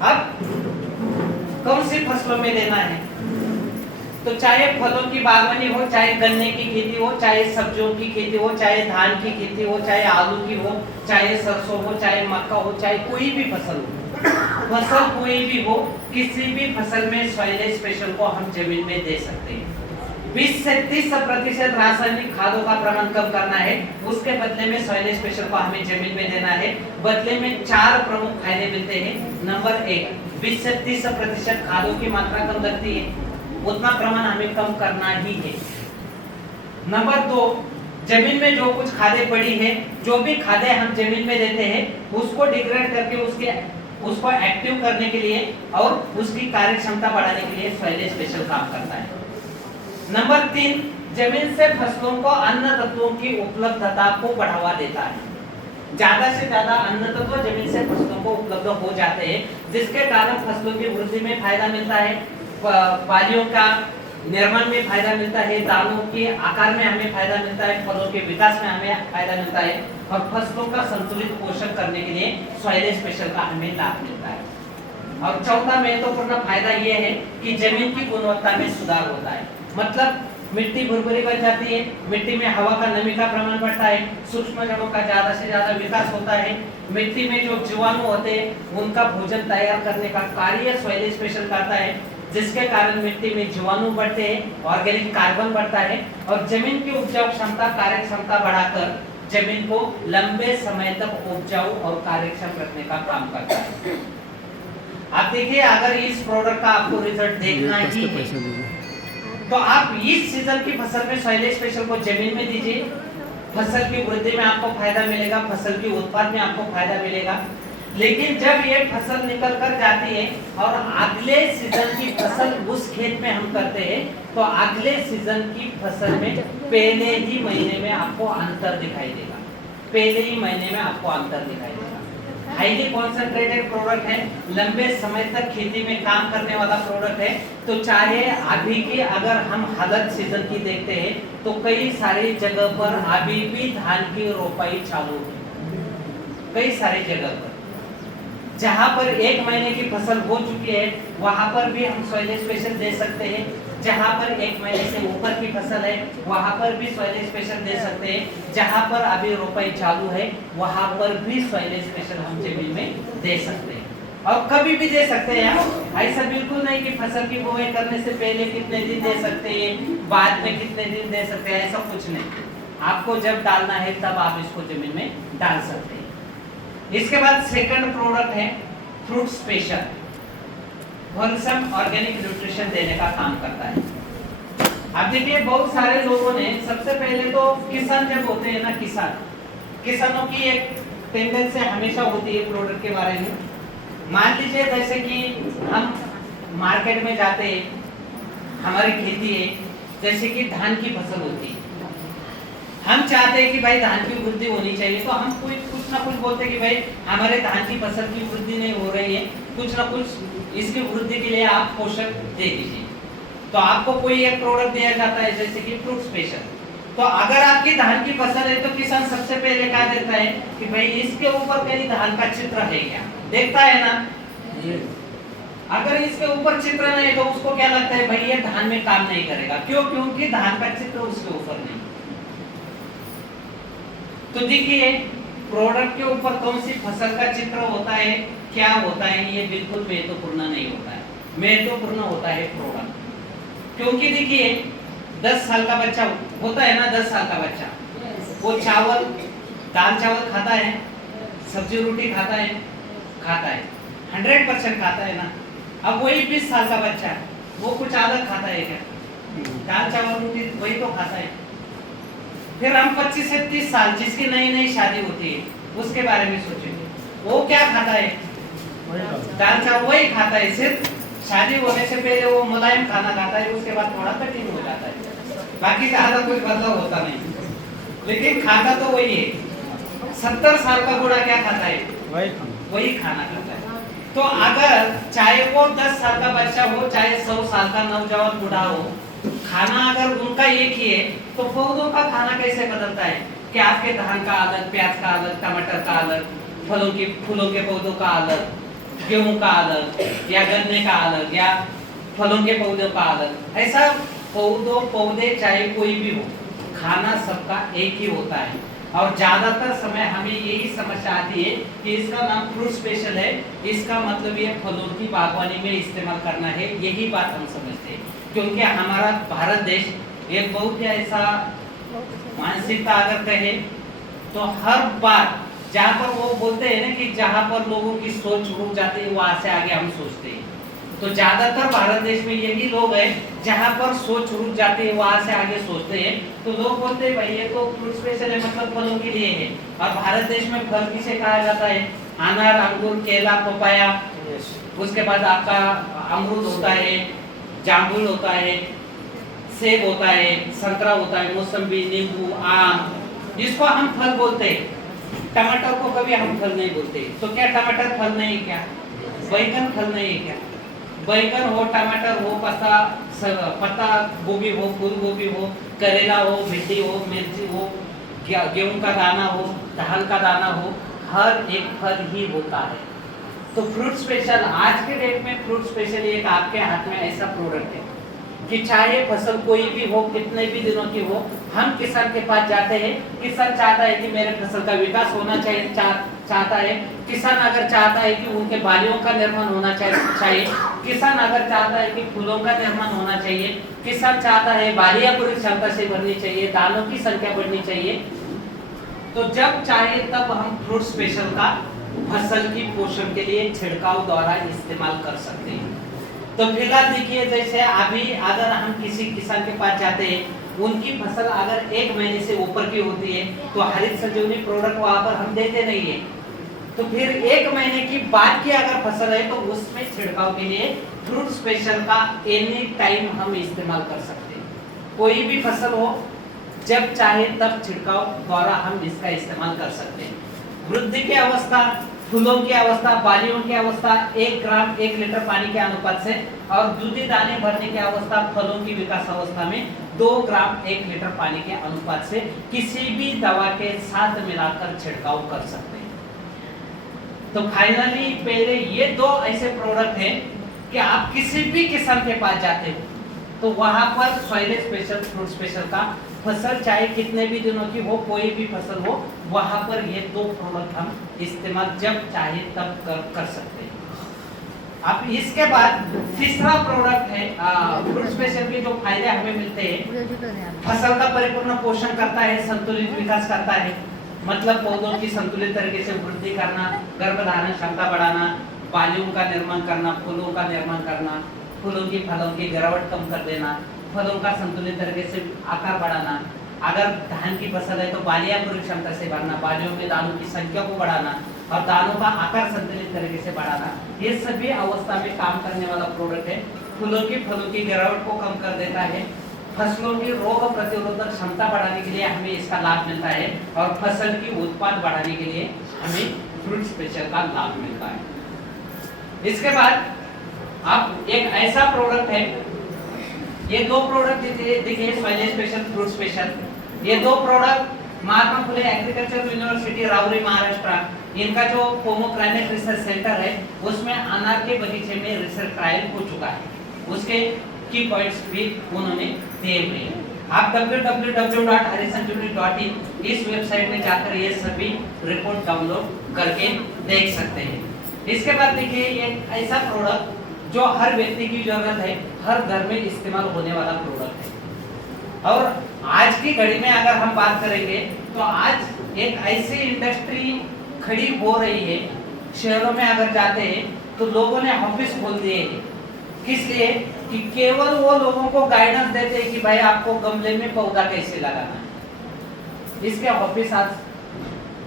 अब कौन सी फसलों में देना है? तो चाहे फलों की बागवानी हो, चाहे गन्ने की खेती हो, चाहे सब्जियों की खेती हो, चाहे धान की खेती हो, चाहे आलू की हो, चाहे सरसों हो, चाहे मक्का हो, चाहे कोई भी फसल हो, फसल कोई भी हो, किसी भी फसल में सॉइल स्पेशल को हम जमीन में दे सकते हैं। 20 से 30% रासायनिक खादों का प्रमाण कम करना है, उसके बदले में सॉइल स्पेशल को हमें जमीन में देना है। बदले में 4 प्रमुख फायदे मिलते हैं। नंबर 1, 20 से 30% खादों की मात्रा कम लगती है, उतना प्रमाण हमें कम करना ही है। नंबर 2, जमीन में जो कुछ खादें पड़ी है, जो भी खादें हम जमीन में देते हैं उसको डिग्रेड करके उसको एक्टिव करने के लिए और उसकी कार्य क्षमता बढ़ाने के लिए सॉइल स्पेशल काम करता है। नंबर 3, जमीन से फसलों को अन्न तत्वों की उपलब्धता को बढ़ावा देता है। ज्यादा से ज्यादा अन्न तत्व जमीन से फसलों को उपलब्ध हो जाते हैं, जिसके कारण फसलों की वृद्धि में फायदा मिलता है, बालियों का निर्माण में फायदा मिलता है, दानों के आकार में हमें फायदा मिलता है, फलों के विकास में हमें फायदा मिलता है और फसलों का संतुलित पोषण करने के लिए सॉइल स्पेशल का हमें लाभ मिलता है। और चौथा महत्वपूर्ण फायदा यह है कि जमीन की गुणवत्ता में सुधार होता है। मतलब मिट्टी भुरभुरी बन जाती है, मिट्टी में हवा का नमी का प्रमाण बढ़ता है, सूक्ष्म जड़ों का ज्यादा से ज्यादा विकास होता है, मिट्टी में जो जीवाणु होते हैं उनका भोजन तैयार करने का कार्य सॉइल स्पेशल करता है, जिसके कारण मिट्टी में जीवाणु बढ़ते हैं, ऑर्गेनिक कार्बन बढ़ता है और जमीन की उपजाऊ क्षमता, कार्य क्षमता बढ़ाकर जमीन को लंबे समय तक उपजाऊ और कार्यक्षम रखने का काम करता है। आप देखिए, अगर इस प्रोडक्ट का आपको रिजल्ट देखना ही है तो आप इस सीजन की फसल में सॉइल स्पेशल को जमीन में दीजिए। फसल की वृद्धि में आपको फायदा मिलेगा, फसल की उत्पाद में आपको फायदा मिलेगा। लेकिन जब ये फसल निकल कर जाती है और अगले सीजन की फसल उस खेत में हम करते हैं तो अगले सीजन की फसल में पहले ही महीने में आपको अंतर दिखाई देगा, पहले ही महीने में आपको अंतर दिखाई देगा। हाईली कॉन्सेंट्रेटेड प्रोडक्ट है, लंबे समय तक खेती में काम करने वाला प्रोडक्ट है। तो चाहे अभी की अगर हम हालत सीजन की देखते हैं तो कई सारी जगह पर अभी भी धान की रोपाई चालू है, कई सारी जगह पर जहां पर 1 महीने की फसल हो चुकी है वहां पर भी हम सॉइल स्पेशल दे सकते हैं। जहां पर 1 महीने से ऊपर की फसल है वहां पर भी सॉइल स्पेशल दे सकते हैं। जहां पर अभी रोपाई चालू है वहां पर भी सॉइल स्पेशल हम जमीन में दे सकते हैं और कभी भी दे सकते हैं। ऐसा बिल्कुल नहीं कि फसल की बुआई करने से पहले कितने दिन दे सकते हैं, बाद में कितने दिन दे सकते हैं, ऐसा कुछ नहीं। आपको जब डालना है तब आप इसको जमीन में डाल सकते हैं। इसके बाद सेकंड प्रोडक्ट है fruit special, wholesome organic nutrition देने का काम करता है। अब देखिए, बहुत सारे लोगों ने सबसे पहले तो किसान जब होते हैं ना, किसानों की एक टेंडेंसी हमेशा होती है प्रोडक्ट के बारे में। मान लीजिए जैसे कि हम मार्केट में जाते हैं, हमारी खेती है, जैसे कि धान की फसल होती है, हम चाहते हैं कि भाई धान की वृद्धि होनी चाहिए तो हम कुछ ना कुछ बोलते हैं कि भाई हमारे धान की फसल की वृद्धि नहीं हो रही है, कुछ ना कुछ इसकी वृद्धि के लिए आप पोषक दे दीजिए। तो आपको कोई एक प्रोडक्ट दिया जाता है जैसे कि फ्रूट स्पेशल। तो अगर आपकी धान की फसल है तो किसान सबसे पहले क्या देखता है कि भाई इसके ऊपर कहीं धान का चित्र है क्या, देखता है ना। अगर इसके ऊपर चित्र नहीं है तो उसको क्या लगता है, भाई ये धान में काम नहीं करेगा। क्यों? क्योंकि धान का चित्र उसके ऊपर नहीं। तो देखिए, प्रोडक्ट के ऊपर कौन सी फसल का चित्र होता है, क्या होता है, ये बिल्कुल महत्वपूर्ण नहीं होता है। महत्वपूर्ण होता है प्रोडक्ट। क्योंकि देखिए, 10 साल का बच्चा होता है ना, 10 साल का बच्चा वो चावल, दाल चावल खाता है, सब्जी रोटी खाता है 100% खाता है ना। अब वही 20 साल का बच्चा वो कुछ अलग खाता है क्या? दाल चावल रोटी वही तो खाता है। फिर हम 25 से 30 साल जिसकी नई शादी होती है उसके बारे में सोचेंगे, वो क्या खाता है? दाल चावल वही खाता है, सिर्फ शादी होने से पहले वो मुलायम खाना खाता है, उसके बाद थोड़ा कठिन हो जाता है, बाकी ज्यादा कुछ बदलाव होता नहीं, लेकिन खाता तो वही है। 70 साल का बूढ़ा क्या खाता है? वही खाना खाता है। तो अगर चाहे वो 10 साल का बच्चा हो, चाहे 100 साल का नौजवान बूढ़ा हो, खाना अगर उनका एक ही है तो पौधों का खाना कैसे बदलता है कि आपके धान का अलग, प्याज का अलग, टमाटर का अलग, फूलों के पौधों का अलग, गेहूं का अलग, या गन्ने का अलग, या फलों के पौधों का अलग। ऐसा पौधे चाहे कोई भी हो, खाना सबका एक ही होता है। और ज्यादातर समय हमें यही समस्या आती है कि इसका नाम फ्रूट स्पेशल है, इसका मतलब ये फलों की बागवानी में इस्तेमाल करना है, यही बात हम समझते हैं। क्योंकि हमारा भारत देश एक बहुत ही ऐसा मानसिकता अगर कहे तो हर बार जहाँ पर वो बोलते हैं ना कि जहाँ पर लोगों की सोच रुक जाती है वहां से आगे हम सोचते हैं। तो ज्यादातर भारत देश में यही लोग हैं जहाँ पर सोच रुक जाती है वहां से आगे सोचते हैं। तो लोग बोलते हैं भाई ये तो फ्रूट स्पेशल है, मतलब फलों के लिए है। और भारत देश में फल किसे कहा जाता है? अनार, अंगूर, केला, पपाया, उसके बाद आपका अमरूद होता है, जामुन होता है, सेब होता है, संतरा होता है, मौसम्बी, नींबू, आम, जिसको हम फल बोलते हैं। टमाटर को कभी हम फल नहीं बोलते। तो क्या टमाटर फल नहीं है क्या? बैंगन फल नहीं है क्या? बैंगन हो, टमाटर हो, पत्ता गोभी हो, फूल गोभी हो, करेला हो, भिंडी हो, मिर्ची हो, गेहूं का दाना हो, दाल का दाना हो, हर एक फल ही होता है। तो फ्रूट स्पेशल आज के डेट में फ्रूट स्पेशल एक आपके हाथ में ऐसा प्रोडक्ट है कि चाहे फसल कोई भी हो, कितने भी दिनों की हो, हम किसान के पास जाते हैं। किसान चाहता है कि मेरे फसल का विकास होना चाहिए, चाहता है। किसान अगर चाहता है कि उनके बालियों का निर्माण होना चाहिए, किसान अगर चाहता है कि फूलों का निर्माण होना चाहिए, किसान चाहता है बालियां पूरी क्षमता से भरनी चाहिए, दानों की संख्या बढ़नी चाहिए। तो जब चाहे तब हम फ्रूट स्पेशल का फसल की पोषण के लिए छिड़काव द्वारा इस्तेमाल कर सकते हैं। तो फिलहाल देखिए, जैसे अभी अगर हम किसी किसान के पास जाते हैं, उनकी फसल अगर 1 महीने से ऊपर की होती है तो हरित संजीवनी प्रोडक्ट वहां पर हम देते नहीं है। तो फिर 1 महीने की बाद की अगर फसल है तो उसमें छिड़काव के लिए फ्रूट स्पेशल का एनी टाइम हम इस्तेमाल कर सकते हैं। कोई भी फसल हो, जब चाहे तब छिड़काव द्वारा हम इसका इस्तेमाल कर सकते हैं। वृद्धि की अवस्था, फूलों की अवस्था, बालियों की अवस्था 1 ग्राम 1 लीटर पानी के अनुपात से, और दूधी दाने भरने की अवस्था, फलों की विकास अवस्था में 2 ग्राम 1 लीटर पानी के अनुपात से किसी भी दवा के साथ मिलाकर छिड़काव कर सकते हैं। तो फाइनली पहले ये 2 ऐसे प्रोडक्ट हैं कि आप किसी भी किसान के पास जाते हो तो वहां पर सॉइल स्पेशल, फ्रूट स्पेशल का फसल चाहे कितने भी दिनों की हो, कोई भी फसल हो, वहां पर ये 2 प्रोडक्ट हम इस्तेमाल जब चाहे तब कर सकते हैं। अब इसके बाद तीसरा प्रोडक्ट है फ्रूट स्पेशल के जो फायदे हमें मिलते हैं, फसल का परिपूर्ण पोषण करता है, संतुलित विकास करता है, मतलब पौधों की संतुलित तरीके से वृद्धि करना, गर्भधारण क्षमता बढ़ाना, बालियों का निर्माण करना, फूलों का निर्माण करना, फूलों की फलों की गिरावट कम कर देना, फलों का संतुलित तरीके से आकार बढ़ाना, अगर धान की फसल है तो बालियां पूरी क्षमता से भरना, बालियों में दानों की संख्या को बढ़ाना और दानों का आकार संतुलित तरीके से बढ़ाना, ये सभी अवस्था में काम करने वाला प्रोडक्ट है। फूलों की गिरावट को कम कर देता है, फसलों की रोग प्रतिरोधक क्षमता बढ़ाने के लिए हमें इसका लाभ मिलता है, और फसल की उत्पाद बढ़ाने के लिए हमें फ्रूट स्पेशल का लाभ मिलता है। इसके बाद आप एक ऐसा प्रोडक्ट है, ये 2 प्रोडक्ट देखिए, सॉइल स्पेशल, फ्रूट स्पेशल, ये 2 product Mahatma Phule agriculture university राउरी महाराष्ट्र, इनका जो पोमोग्रेनेट रिसर्च सेंटर है उसमें अनार के बगीचे में रिसर्च ट्रायल हो चुका है, उसके की पॉइंट्स भी उन्होंने दिए हुए हैं। आप www.harisanjeevani.in इस वेबसाइट में जाकर ये सभी रिपोर्ट डाउनलोड करके देख सकते हैं। इसके बाद देखिए, एक ऐसा प्रोडक्ट जो हर व्यक्ति की जरूरत है, हर घर में इस्तेमाल होने वाला प्रोडक्ट है, और आज की घड़ी में अगर हम बात करेंगे तो आज एक ऐसी इंडस्ट्री खड़ी हो रही है, शहरों में अगर जाते हैं तो लोगों ने ऑफिस खोल दिए हैं, किस लिए कि केवल वो लोगों को गाइडेंस देते हैं कि भाई आपको गमले में पौधा कैसे लगाना है। इसके ऑफिस आज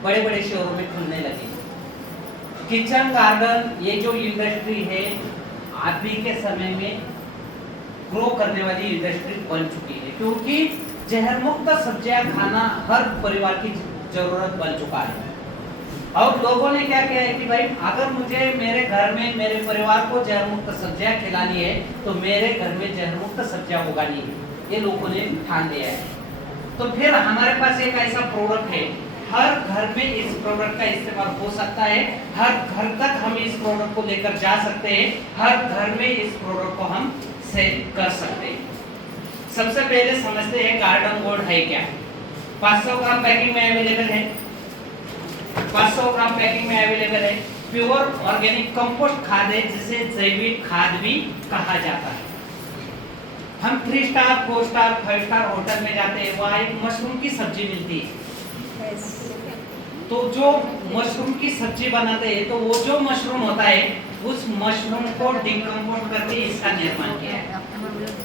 बड़े बड़े शहरों में खुलने लगे। किचन गार्डन ये जो इंडस्ट्री है अभी के समय में ग्रो करने वाली इंडस्ट्री बन चुकी है, क्योंकि जहर मुक्त सब्जियां खाना हर परिवार की जरूरत बन चुका है। और लोगों ने क्या किया है कि भाई अगर मुझे मेरे घर में मेरे परिवार को जहर मुक्त सब्जियां खिलानी है तो मेरे घर में जहर मुक्त सब्जियां उगानी है, ये लोगों ने ठान लिया है। तो फिर हमारे पास एक ऐसा प्रोडक्ट है, हर घर में इस प्रोडक्ट का इस्तेमाल हो सकता है, हर घर तक हम इस प्रोडक्ट को लेकर जा सकते हैं, हर घर में इस प्रोडक्ट को हम सेल कर सकते हैं। सबसे पहले समझते हैं गार्डन गोल्ड है क्या। 500 ग्राम पैकिंग में अवेलेबल है, 500 ग्राम पैकिंग में अवेलेबल है। प्योर ऑर्गेनिक कंपोस्ट खाद है, जिसे जैविक खाद भी कहा जाता है। हम 3 स्टार 4 स्टार 5 स्टार होटल में जाते हैं, वहाँ एक मशरूम की सब्जी मिलती है। तो जो मशरूम की सब्जी बनाते हैं तो वो जो मशरूम होता है उस मशरूम को डिकम्पोज करके इसका निर्माण किया है।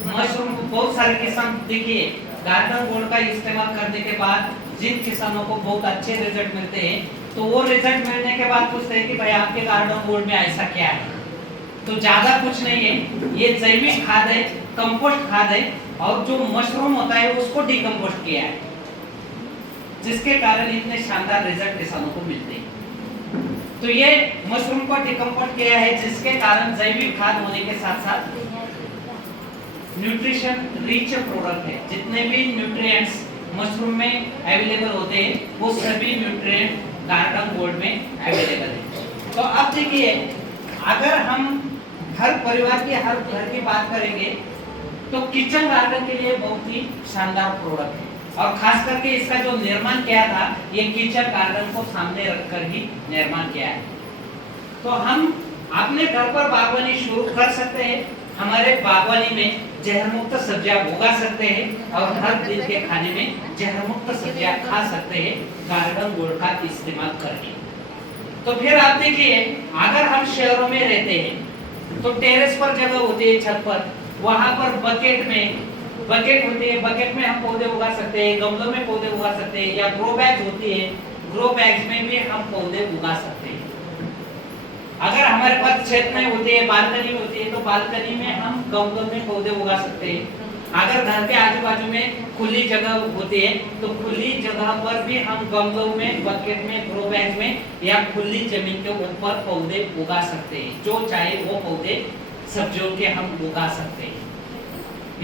मशरूम को बहुत सारे किसान देखिए गार्डन गोल्ड का इस्तेमाल करने के बाद जिन किसानों को बहुत अच्छे रिजल्ट मिलते हैं, तो वो रिजल्ट मिलने के बाद पूछते हैं कि भाई आपके गार्डन गोल्ड में ऐसा क्या है। तो ज्यादा कुछ नहीं है, ये जैविक खाद है, कंपोस्ट खाद है, और जो मशरूम होता है उसको डिकम्पोस्ट किया है, जिसके कारण इतने शानदार रिजल्ट किसानों को मिलते हैं। तो ये मशरूम को डिकम्पोस्ट किया है, जिसके कारण जैविक खाद होने के साथ साथ न्यूट्रिशन रिच प्रोडक्ट है। जितने भी न्यूट्रिएंट्स मशरूम में अवेलेबल होते हैं वो सभी न्यूट्रिएंट गार्डन गोल्ड में अवेलेबल है। तो अब देखिए, अगर हम हर परिवार के हर घर की बात करेंगे तो किचन गार्डन के लिए बहुत ही शानदार प्रोडक्ट है, और खास करके इसका जो निर्माण किया था ये किचन गार्डन को सामने रखकर ही निर्माण किया है। तो हम अपने घर पर बागवानी शुरू कर सकते हैं, हमारे बागवानी में जहर मुक्त सब्जियां उगा सकते हैं और हर दिन के खाने में जहर मुक्त सब्जियां खा सकते हैं गार्डन गोल्ड का इस्तेमाल करके। तो फिर आप देखिए, अगर हम शहरों में रहते हैं तो टेरेस पर जगह होती है, छत पर, वहां पर बकेट होती है, बकेट में हम पौधे उगा सकते हैं, गमलों में पौधे उगा सकते हैं, या ग्रो बैग होती है, ग्रो बैग्स में भी हम पौधे उगा सकते हैं। अगर हमारे पास छत में होती है, बालकनी में होती है, तो बालकनी में हम गमलों में पौधे उगा सकते हैं। अगर घर के आजू बाजू में खुली जगह होती है तो खुली जगह पर भी हम गमलों में, बकेट में, ग्रो बैग में या खुली जमीन के ऊपर पौधे उगा सकते हैं। जो चाहे वो पौधे सब्जियों के हम उगा सकते हैं।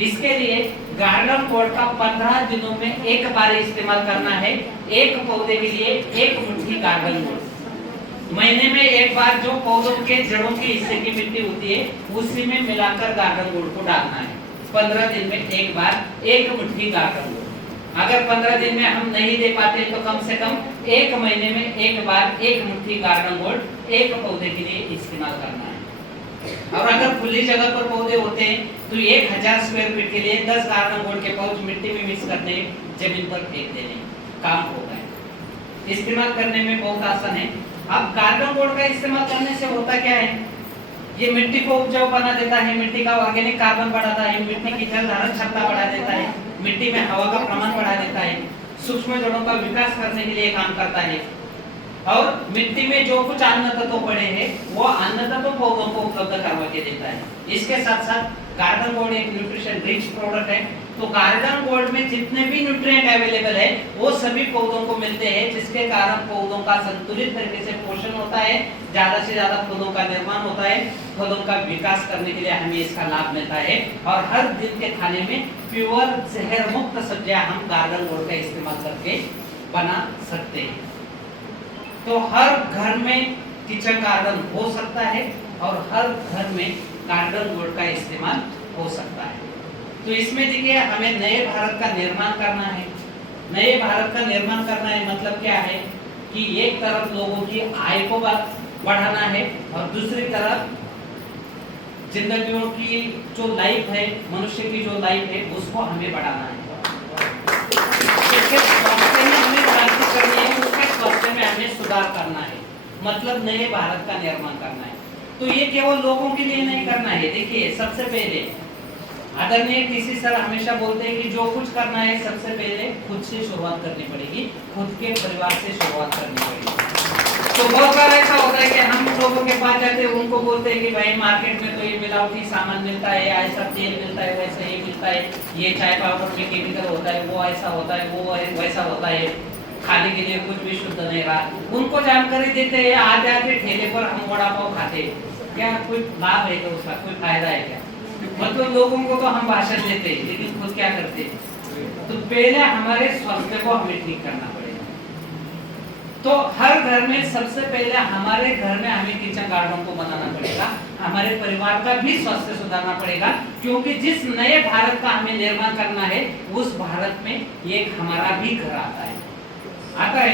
इसके लिए गार्डन पॉट का 15 दिनों में एक बार इस्तेमाल करना है। एक पौधे के लिए 1 मुट्ठी गार्डन पॉट, महीने में एक बार जो पौधों के जड़ों के हिस्से की मिट्टी होती है उसी में मिलाकर गार्डन पॉट को डालना है। 15 दिन में एक बार 1 मुट्ठी गार्डन पॉट। अगर 15 दिन में हम नहीं दे पाते तो कम से कम 1 महीने में एक बार 1 मुट्ठी गार्डन पॉट एक पौधे के लिए इस्तेमाल करना है। और अगर खुली जगह पर पौधे होते हैं तो 1000 स्क्वायर फीट के लिए 10 गार्डन पॉट के पौधे मिट्टी में मिक्स करने, जमीन पर फेंक देने काम होता है। इस्तेमाल करने में बहुत आसान है। अब गार्डन पॉट का इस्तेमाल करने से होता क्या है, ये मिट्टी को उपजाऊ बना देता है, मिट्टी का ऑर्गेनिक कार्बन बढ़ाता है, मिट्टी की जल धारण क्षमता बढ़ा देता है, मिट्टी में हवा का प्रमाण बढ़ा देता है, सूक्ष्म जड़ों का विकास करने के लिए काम करता है, और मिट्टी में जो कुछ अन्न तत्व पड़े हैं वो अन्न तत्व पौधों को उपलब्ध करवा के देता है। इसके साथ साथ गार्डन पॉट एक न्यूट्रिशन रिच प्रोडक्ट है। तो गार्डन पॉट में जितने भी न्यूट्रिएंट अवेलेबल है वो सभी पौधों को मिलते हैं, जिसके कारण पौधों का संतुलित तरीके से पोषण होता है, ज्यादा से ज्यादा फूलों का निर्माण होता है, फलों का विकास करने के लिए हमें इसका लाभ मिलता है। और हर दिन के खाने में प्योर जहर मुक्त सब्जियां हम गार्डन पॉट का इस्तेमाल करके बना सकते हैं। तो हर घर में किचन गार्डन हो सकता है और हर घर में गार्डन पॉट का इस्तेमाल हो सकता है। तो इसमें देखिए, हमें नए भारत का निर्माण करना है। नए भारत का निर्माण करना है मतलब क्या है कि एक तरफ लोगों की आय को बढ़ाना है और दूसरी तरफ जिंदगियों की जो लाइफ है, मनुष्य की जो लाइफ है उसको हमें बढ़ाना है। उसके स्वास्थ्य में हमें क्रांति करनी है, उसके स्वास्थ्य में हमें सुधार करना है, मतलब नए भारत का निर्माण करना है। तो ये केवल लोगों के लिए नहीं करना है। देखिए, सबसे पहले आदरणीय टीसी सर हमेशा बोलते हैं कि जो कुछ करना है सबसे पहले खुद से शुरुआत करनी पड़ेगी, खुद के परिवार से शुरुआत करनी पड़ेगी। तो बहुत बार ऐसा होता है कि हम लोगों के पास जाते हैं, उनको बोलते हैं कि भाई मार्केट में तो ये मिलावटी सामान मिलता है, ऐसा तेल मिलता है, वैसा ये मिलता है, ये चाय पाउडर में केमिकल होता है, वो ऐसा होता है, वो वैसा होता है, खाने के लिए कुछ भी शुद्ध नहीं रहा। उनको जानकारी देते हैं, आते आते ठेले पर हम वड़ा पाव खाते हैं, क्या कोई लाभ है क्या, उसका कोई फायदा है क्या? मतलब लोगों को तो हम भाषण देते हैं लेकिन खुद क्या करते हैं? तो पहले हमारे स्वास्थ्य को हमें ठीक करना पड़ेगा। तो हर घर में सबसे पहले हमारे घर में हमें किचन गार्डन को बनाना पड़ेगा, हमारे परिवार का भी स्वास्थ्य सुधारना पड़ेगा, क्योंकि जिस नए भारत का हमें निर्माण करना है उस भारत में एक हमारा भी घर आता है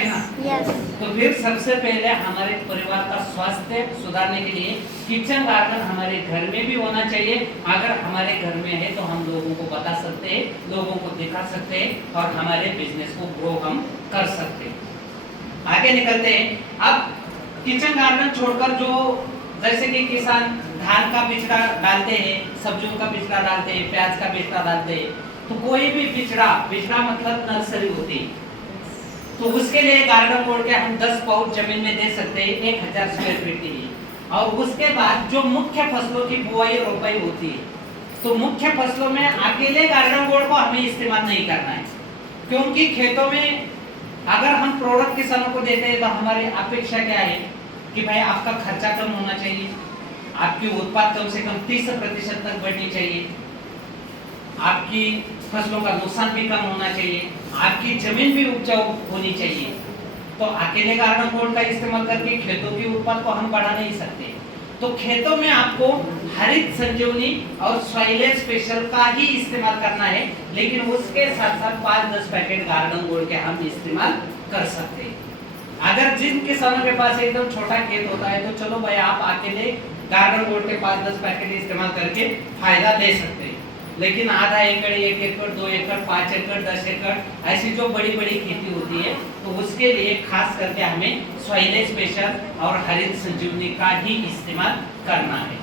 ना? yes. तो फिर सबसे पहले हमारे परिवार का स्वास्थ्य सुधारने के लिए किचन गार्डन हमारे घर में भी होना चाहिए। अगर हमारे घर में है तो हम लोगों को बता सकते हैं, लोगों को दिखा सकते हैं और हमारे बिजनेस को ग्रो हम कर सकते हैं। आगे निकलते हैं। अब किचन गार्डन छोड़कर जो जैसे कि किसान धान का बिचड़ा डालते हैं, सब्जियों का बिचड़ा डालते हैं, प्याज का बिचड़ा डालते हैं, तो कोई भी बिचड़ा मतलब नर्सरी होती है, तो उसके लिए गार्डन पॉट के हम 10 पाउच जमीन में दे सकते हैं 1000 स्क्वायर फीट के लिए। और उसके बाद जो मुख्य फसलों की बुआई और रोपाई होती है, तो मुख्य फसलों में अकेले गार्डन पॉट को हमें इस्तेमाल नहीं करना है, क्योंकि खेतों में अगर हम प्रोडक्ट किसानों को देते हैं तो हमारी अपेक्षा क्या है कि भाई आपका खर्चा कम होना चाहिए, आपकी उत्पाद कम से कम 30% तक बढ़नी चाहिए, आपकी फसलों का नुकसान भी कम होना चाहिए, आपकी जमीन भी उपजाऊ होनी चाहिए। तो अकेले गार्डन पॉट का इस्तेमाल करके खेतों की उत्पाद को हम बढ़ा नहीं सकते। तो खेतों में आपको हरित संजीवनी और सॉइल स्पेशल का ही इस्तेमाल करना है, लेकिन उसके साथ साथ 5-10 पैकेट गार्डन पॉट के हम इस्तेमाल कर सकते हैं। अगर जिन किसानों के पास एकदम छोटा खेत होता है तो चलो भाई आप अकेले गार्डन पॉट के 5-10 पैकेट इस्तेमाल करके फायदा ले सकते हैं। लेकिन आधा एकड़, 1 एकड़, 2 एकड़, 5 एकड़, 10 एकड़ ऐसी जो बड़ी बड़ी खेती होती है तो उसके लिए खास करके हमें सॉइल स्पेशल और हरित संजीवनी का ही इस्तेमाल करना है।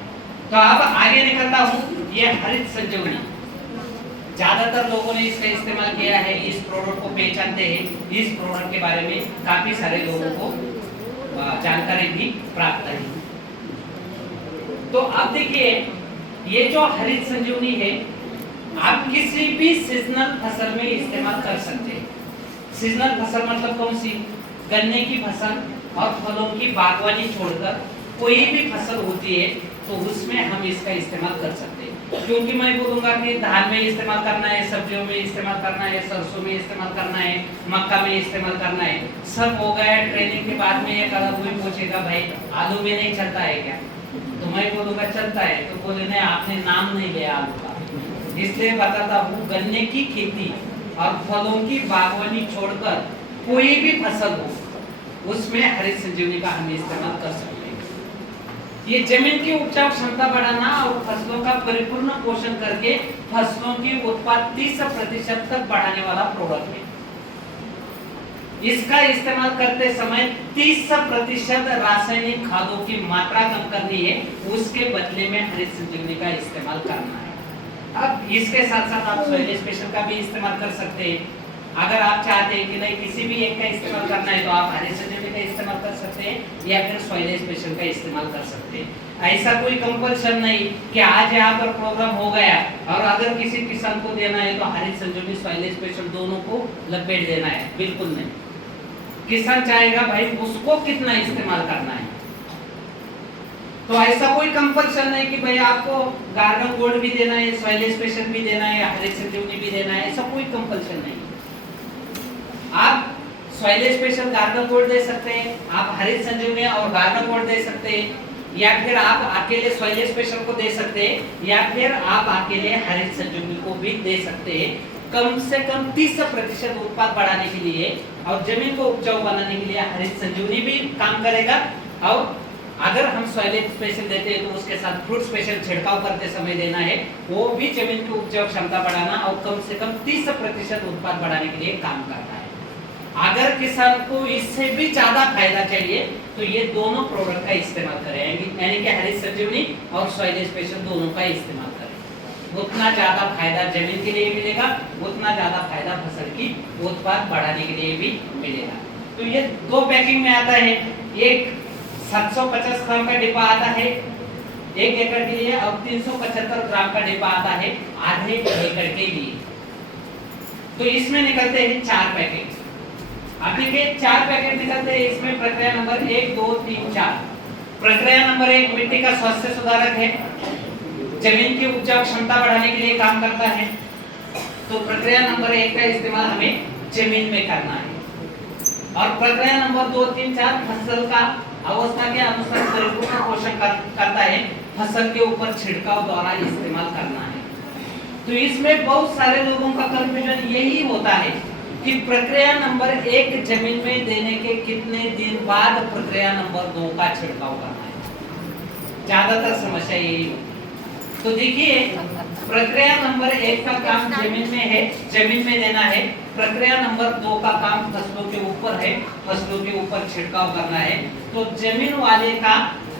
तो अब आगे निकलता हूँ। ये हरित संजीवनी ज्यादातर लोगों ने इसका इस्तेमाल किया है, इस प्रोडक्ट को पहचानते हैं, इस प्रोडक्ट के बारे में काफी सारे लोगों को जानकारी भी प्राप्त है। तो अब देखिए, ये जो हरित संजीवनी है आप किसी भी सीजनल फसल में इस्तेमाल कर सकते हैं। सीजनल फसल मतलब कौन सी? गन्ने की फसल और फलों की बागवानी छोड़कर कोई भी फसल होती है तो उसमें हम इसका इस्तेमाल कर सकते हैं। क्योंकि मैं बोलूंगा कि धान में इस्तेमाल करना है, सब्जियों में इस्तेमाल करना है, सरसों में इस्तेमाल करना है, मक्का में इस्तेमाल करना है, सब हो गया। ट्रेनिंग के बाद में एक अलग कोई पूछेगा भाई आलू में नहीं चलता है क्या? तो मैं बोलूंगा चलता है, तो बोले नहीं आपने नाम नहीं लिया आलू का। इसलिए बताता हूँ, गन्ने की खेती और फलों की बागवानी छोड़कर कोई भी फसल हो उसमें हरित संजीवनी का हम इस्तेमाल कर सकते हैं। ये जमीन की उपजाऊ क्षमता बढ़ाना और फसलों का परिपूर्ण पोषण करके फसलों की उत्पादन 30% तक बढ़ाने वाला प्रोडक्ट है। इसका इस्तेमाल करते समय 30% रासायनिक खादों की मात्रा कम करनी है, उसके बदले में हरित संजीवनी का इस्तेमाल करना है। अब इसके साथ साथ आप सॉइल स्पेशल का भी इस्तेमाल कर सकते हैं। अगर आप चाहते हैं कि नहीं किसी भी एक का इस्तेमाल करना है तो आप हरित संजीवनी का इस्तेमाल कर सकते हैं या फिर सॉइल स्पेशल का इस्तेमाल कर सकते हैं। ऐसा कोई कंपल्सन नहीं कि आज यहाँ पर प्रोग्राम हो गया और अगर किसी किसान को देना है तो हरित संजीवनी सॉइल स्पेशल दोनों को लपेट देना है, बिल्कुल नहीं। किसान चाहेगा भाई उसको कितना इस्तेमाल करना है, तो ऐसा कोई कंपल्सन नहीं कि भाई आपको गार्डन गोल्ड भी देना है, सॉइल स्पेशल भी देना है, हरित संजीवनी भी देना है, ऐसा कोई कंपल्सन नहीं। आप सॉइल स्पेशल गार्डन गोल्ड दे सकते हैं, आप हरित संजीवनी और गार्डन गोल्ड दे सकते हैं, या फिर आप अकेले सॉइल स्पेशल को दे सकते हैं, या फिर आप अकेले हरित संजीवनी को भी दे सकते हैं। कम से कम 30% उत्पादन बढ़ाने के लिए और जमीन को उपजाऊ बनाने के लिए हरित संजीवनी भी काम करेगा। और अगर हम सॉइल स्पेशल देते हैं तो उसके साथ फ्रूट स्पेशल छिड़काव करते समय देना है, वो भी जमीन की उपजाऊ क्षमता बढ़ाना और कम से कम 30% उत्पादन बढ़ाने के लिए काम करना है। अगर किसान को इससे भी ज्यादा फायदा चाहिए तो ये दोनों प्रोडक्ट का इस्तेमाल करेंगे, यानी कि हरित संजीवनी और सॉइल स्पेशल दोनों का इस्तेमाल करें। उतना ज्यादा फायदा जमीन के लिए मिलेगा, उतना ज्यादा फायदा फसल की उत्पादन बढ़ाने के लिए भी मिलेगा। तो ये दो पैकिंग में आता है, एक 750 ग्राम का डिब्बा आता है 1 एकड़ के लिए और 375 ग्राम का डिब्बा आता है आधे एकड़ के लिए। तो इसमें निकलते हैं 4 पैकेट। अब देखिए 4 पैकेट निकलते हैं, इसमें प्रक्रिया नंबर 1, 2, 3, 4। प्रक्रिया नंबर 1 मिट्टी का स्वास्थ्य सुधारक है, जमीन की उपजाऊ क्षमता बढ़ाने के लिए काम करता है। तो प्रक्रिया नंबर 1 का इस्तेमाल हमें जमीन में करना है। और प्रक्रिया नंबर 2, 3, 4 फसल का अवस्था के अनुसार परिपूर्ण पोषण करता है, फसल के ऊपर छिड़काव द्वारा इस्तेमाल करना है। तो इसमें बहुत सारे लोगों का कंफ्यूजन यही होता है कि प्रक्रिया नंबर 1 जमीन में देने के कितने दिन बाद प्रक्रिया नंबर 2 का छिड़काव करना है। ज्यादातर समस्या यही होती है। तो देखिए प्रक्रिया नंबर 1 का काम जमीन में है, जमीन में देना है। प्रक्रिया नंबर 2 का काम फसलों के ऊपर है, फसलों के ऊपर छिड़काव करना है। तो जमीन वाले का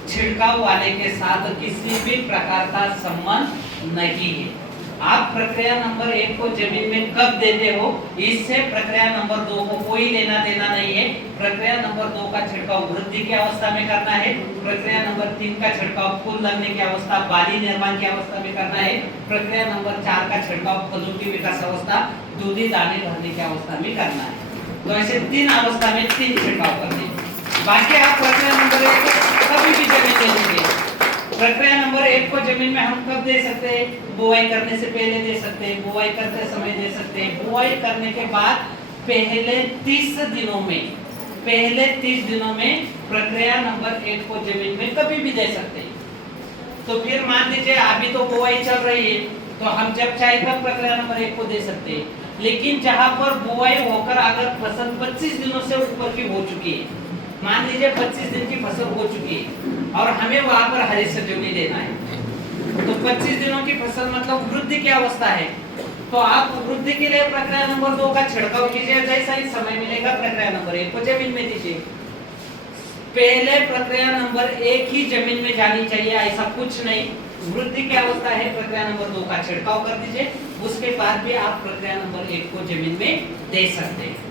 छिड़काव वाले के साथ किसी भी प्रकार का संबंध नहीं है। आप प्रक्रिया नंबर 1 को जमीन में कब देते हो, इससे प्रक्रिया नंबर 2 को कोई लेना देना नहीं है। प्रक्रिया नंबर 2 का छिड़काव वृद्धि की अवस्था में करना है। प्रक्रिया नंबर 3 का छिड़काव फूल लगने की अवस्था, बाली निर्माण की अवस्था में करना है। प्रक्रिया नंबर 4 का छिड़काव फलों की विकास अवस्था, दूधी दाने भरने की अवस्था में करना है। तो ऐसे 3 अवस्था में 3 छिड़काव करते हैं। बाकी आप प्रक्रिया नंबर 1 कभी भी जमीन दे दीजिए। प्रक्रिया नंबर 1 को जमीन में हम कब दे सकते हैं? बुआई करने से पहले दे सकते हैं, बुआई करते समय दे सकते हैं, बुआई करने के बाद पहले 30 दिनों में प्रक्रिया नंबर 1 को जमीन में कभी भी दे सकते हैं। तो फिर मान लीजिए अभी तो बुआई चल रही है तो हम जब चाहे तब प्रक्रिया नंबर 1 को दे सकते हैं। लेकिन जहां पर बुआई होकर अगर फसल 25 दिनों से ऊपर की हो चुकी है, मान लीजिए 25 दिन की फसल हो चुकी है और हमें वहां पर हरित संजीवनी देना है, तो 25 दिनों की फसल मतलब वृद्धि की अवस्था है, तो आप वृद्धि के लिए प्रक्रिया नंबर 2 का छिड़काव कीजिए। जैसा ही समय मिलेगा प्रक्रिया नंबर 1 को जमीन में दीजिए। पहले प्रक्रिया नंबर 1 ही जमीन में जानी चाहिए, ऐसा कुछ नहीं। वृद्धि की अवस्था है, प्रक्रिया नंबर 2 का छिड़काव कर दीजिए, उसके बाद भी आप प्रक्रिया नंबर 1 को जमीन में दे सकते हैं।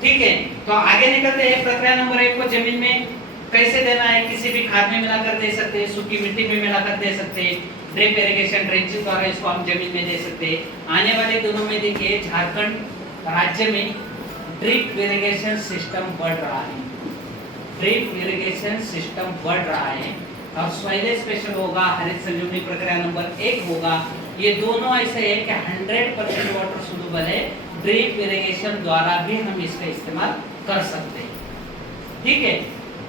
ठीक है, तो आगे निकलते हैं। प्रक्रिया नंबर 1 को जमीन में कैसे देना है? किसी भी खाद में मिलाकर दे सकते हैं, सूखी मिट्टी में मिलाकर दे सकते हैं, ड्रिप इरिगेशन ड्रेंचिंग द्वारा इसको हम जमीन में दे सकते हैं। आने वाले दिनों में देखिए झारखंड राज्य में ड्रिप इरिगेशन सिस्टम बढ़ रहा है, ड्रिप इरिगेशन सिस्टम बढ़ रहा है, और सॉइल स्पेशल होगा, हरित संजीवनी प्रक्रिया नंबर 1 होगा। ये दोनों ऐसे है कि 100% वाटर सोल्यूबल है, ड्रिप इरिगेशन द्वारा भी हम इसका इस्तेमाल कर सकते हैं। ठीक है,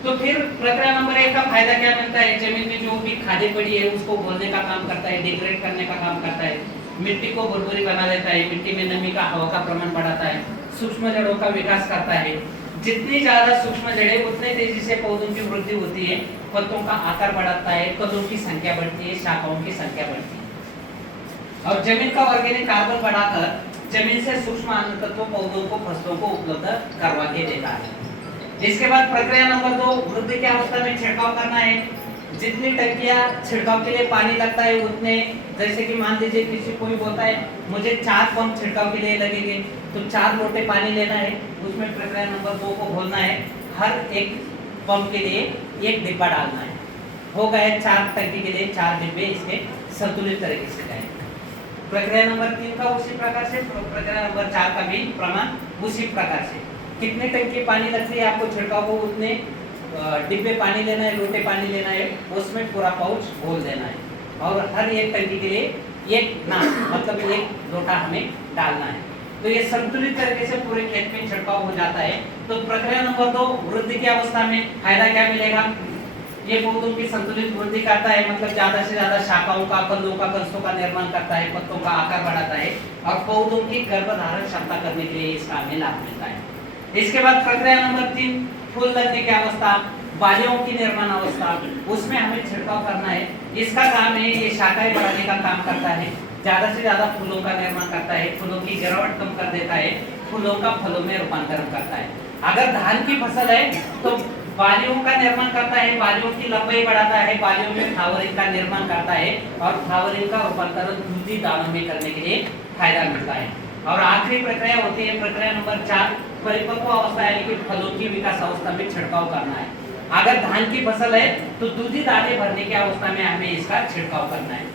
तो फिर प्रक्रिया नंबर 1 का फायदा क्या मिलता है? जमीन में जो भी खादें पड़ी है उसको घोलने का काम करता है, डिग्रेड करने का काम करता है, मिट्टी को भुरभुरी बना देता है, मिट्टी में नमी का हवा का प्रमाण बढ़ाता है, सूक्ष्म जड़ों का विकास करता है। जितनी ज्यादा सूक्ष्म जड़ें उतने तेजी से पौधों की वृद्धि होती है, पत्तों का आकार बढ़ता है, कदों की संख्या बढ़ती है, शाखाओं की संख्या बढ़ती है, और जमीन का ऑर्गेनिक कार्बन बढ़ाकर जमीन से सूक्ष्म अन्य तत्व पौधों को, फसलों को उपलब्ध करवा के देता है। इसके बाद प्रक्रिया नंबर 2 वृद्धि की अवस्था में छिड़काव करना है। जितनी टंकियां छिड़काव के लिए पानी लगता है उतने, जैसे कि मान लीजिए किसी कोई बोलता है मुझे 4 पंप छिड़काव के लिए लगेंगे, तो 4 लोटे पानी लेना है, उसमें प्रक्रिया नंबर 2 को घोलना है, हर एक पंप के लिए 1 डिब्बा डालना है। हो गए 4 टंकी के लिए 4 डिब्बे, इसके संतुलित तरीके से जाए। प्रक्रिया नंबर 3 का उसी प्रकार से, प्रक्रिया नंबर 4 का भी प्रमाण उसी प्रकार से। कितने टंकी पानी लगती है आपको छिड़काव को, उतने डिब्बे पानी लेना है, लोटे पानी लेना है, उसमें पूरा पाउच घोल देना है, और हर एक टंकी के लिए 1 नाप मतलब 1 लोटा हमें डालना है। तो ये संतुलित तरीके से पूरे खेत में छिड़काव हो जाता है। तो प्रक्रिया नंबर 2 वृद्धि की अवस्था में फायदा क्या मिलेगा? ये पौधों की संतुलित वृद्धि करता है, मतलब ज्यादा से ज्यादा शाखाओं का, कंदों का, कंसों का निर्माण करता है, पत्तों का आकार बढ़ाता है, और पौधों की गर्भधारण क्षमता करने के लिए इसका हमें लाभ मिलता है। इसके बाद प्रक्रिया नंबर 3 फूल लगने की अवस्था, बालियों की निर्माण अवस्था, उसमें हमें छिड़काव करना है। इसका काम है, ये शाखाएं बढ़ाने का काम करता है, ज्यादा से ज्यादा फूलों का निर्माण करता है, फूलों की गिरावट कम कर देता है, फूलों का फलों में रूपांतरण करता है। अगर धान की फसल है तो बालियों का निर्माण करता है, बालियों की लंबाई बढ़ाता है, बालियों में फ्लावरिंग का निर्माण करता है, और फ्लावरिंग का रूपांतरण दूधी दानों में करने के लिए फायदा मिलता है। और आखिरी प्रक्रिया होती है प्रक्रिया नंबर 4 परिपक्व अवस्था, यानी कि फलों की विकास अवस्था में छिड़काव करना है। अगर धान की फसल है तो दूधी दाने भरने की अवस्था में हमें इसका छिड़काव करना है।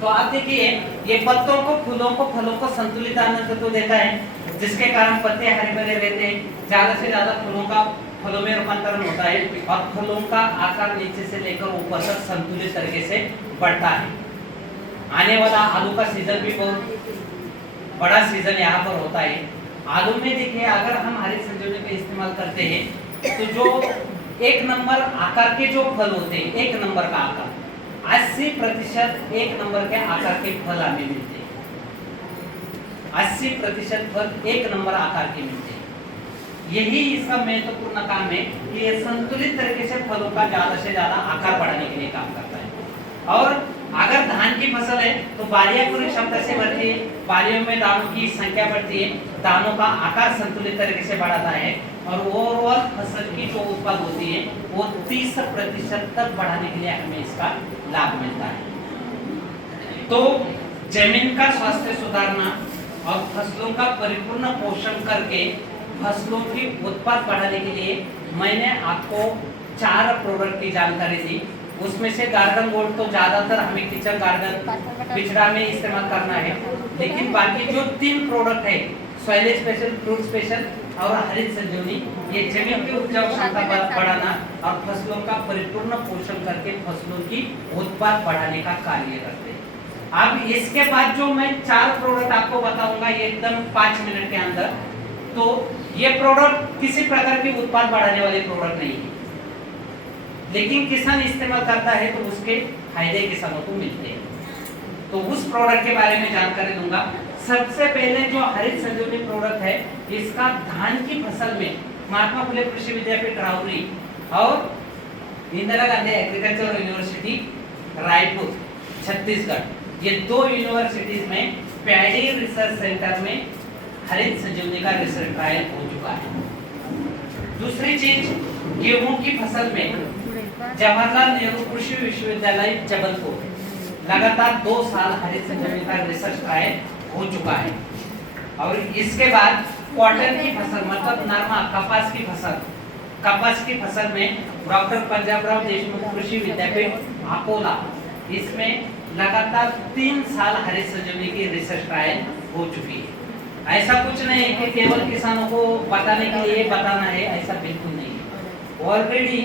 तो आप देखिए ये पत्तों को, फूलों को, फलों को संतुलित अन्य तत्व देता है, जिसके कारण पत्ते हरे भरे रहते हैं, ज्यादा से ज्यादा फूलों का फलों में रूपांतरण होता है, और फलों का आकार नीचे से लेकर ऊपर तक संतुलित तरीके से बढ़ता है। आने वाला आलू का सीजन भी बहुत बड़ा सीजन यहाँ पर होता है। आलू में देखिए अगर हम हरित संजीवनी का इस्तेमाल करते हैं तो जो 1 नंबर आकार के जो फल होते हैं, 1 नंबर का आकार, 80% 1 नंबर के आकार के फल हमें मिलते हैं। 80% फल 1 नंबर आकार के मिलते हैं। यही इसका महत्वपूर्ण काम है कि ये संतुलित तरीके से फलों का ज्यादा से ज्यादा आकार बढ़ाने के लिए काम करता है। और अगर धान की फसल है तो बालियां पूरी क्षमता से बढ़ती है, बालियों में दानों की संख्या बढ़ती है, दानों का आकार संतुलित तरीके से बढ़ाता है, और ओवरऑल फसल की जो उत्पाद होती है वो 30% तक बढ़ाने के लिए हमें इसका लाभ मिलता है। तो जमीन का स्वास्थ्य सुधारना और फसलों का परिपूर्ण पोषण करके फसलों की उत्पाद बढ़ाने के लिए मैंने आपको 4 प्रोडक्ट की जानकारी दी। उसमें से गार्डन गोल्ड तो ज्यादातर हमें किचन गार्डन पिछड़ा में इस्तेमाल करना है, लेकिन बाकी जो 3 प्रोडक्ट है, सॉइल स्पेशल, फ्रूट स्पेशल और हरित संजीवनी, ये जमीन की उपजाऊ क्षमता बढ़ाना और फसलों का परिपूर्ण पोषण करके फसलों की उत्पाद बढ़ाने का कार्य करते हैं। अब इसके बाद जो मैं 4 प्रोडक्ट आपको बताऊंगा ये एकदम 5 मिनट के अंदर, तो ये प्रोडक्ट किसी प्रकार की उत्पाद बढ़ाने वाले प्रोडक्ट नहीं है, लेकिन किसान इस्तेमाल करता है तो उसके फायदे किसानों को मिलते हैं। तो उस प्रोडक्ट के बारे में जानकारी दूंगा। सबसे पहले जो हरित संजीवनी प्रोडक्ट है, इसका धान की फसल में महात्मा फुले कृषि विद्यापीठ राउरी और इंदिरा गांधी एग्रीकल्चर यूनिवर्सिटी रायपुर छत्तीसगढ़, ये 2 यूनिवर्सिटीज में पैडी रिसर्च सेंटर में हरित संजीवनी का रिसर्च ट्रायल हो चुका है। दूसरी चीज, गेहूं की फसल में जवाहरलाल नेहरू कृषि विश्वविद्यालय जबलपुर लगातार 2 साल हरित संजीवनी का रिसर्च ट्रायल हो चुका है। और इसके बाद कॉटन की फसल मतलब नरमा कपास की फसल में डॉक्टर पंजाबराव देशमुख कृषि विद्यापीठ अकोला, इसमें लगातार 3 साल हरित संजीवनी की रिसर्च ट्रायल हो चुकी है। ऐसा कुछ नहीं है कि केवल किसानों को बताने के लिए बताना है, ऐसा बिल्कुल नहीं है। ऑलरेडी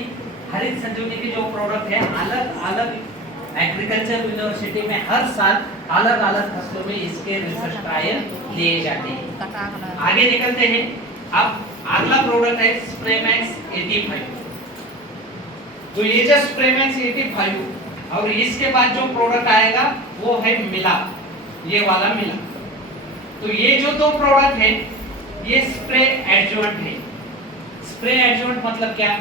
हरित संजीवनी की जो प्रोडक्ट है अलग अलग एग्रीकल्चर यूनिवर्सिटी में हर साल अलग अलग फसलों में इसके रिसर्च ट्रायल लिए जाते हैं। आगे निकलते हैं। अब अगला प्रोडक्ट है स्प्रेमैक्स 85। तो ये जो स्प्रेमैक्स 85 और इसके बाद जो प्रोडक्ट आएगा वो है मिला, ये वाला मिला। तो ये जो 2 प्रोडक्ट है ये स्प्रे एडजुवेंट है। स्प्रे एडजुवेंट मतलब क्या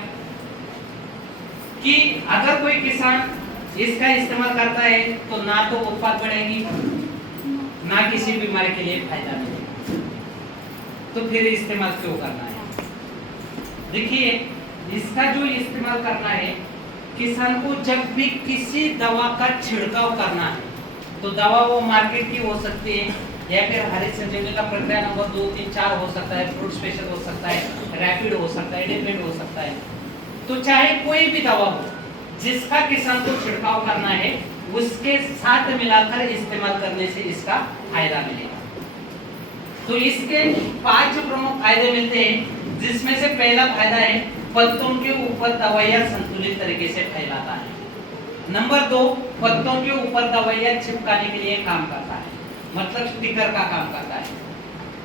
कि अगर कोई किसान इसका इस्तेमाल करता है तो ना तो उत्पाद बढ़ेगी ना किसी बीमारी के लिए फायदा मिलेगा, तो फिर इस्तेमाल क्यों करना है? देखिए, इसका जो इस्तेमाल करना है, किसान को जब भी किसी दवा का छिड़काव करना है तो दवा वो मार्केट की हो सकती है या फिर हरित संजीवनी का प्रक्रिया नंबर 2, 3, 4 हो सकता है, फ्रूट स्पेशल हो सकता है, रैपिड हो सकता है, डिफरेंट हो सकता है। तो चाहे कोई भी दवा हो जिसका किसान को छिड़काव करना है उसके साथ मिलाकर इस्तेमाल करने से इसका फायदा मिलेगा। तो इसके 5 प्रमुख फायदे मिलते हैं, जिसमें से पहला फायदा है पत्तों के ऊपर दवाइयां संतुलित तरीके से फैलाता है। नंबर 2, पत्तों के ऊपर दवाइयां चिपकाने के लिए काम करता है, मतलब स्टिकर का काम करता है।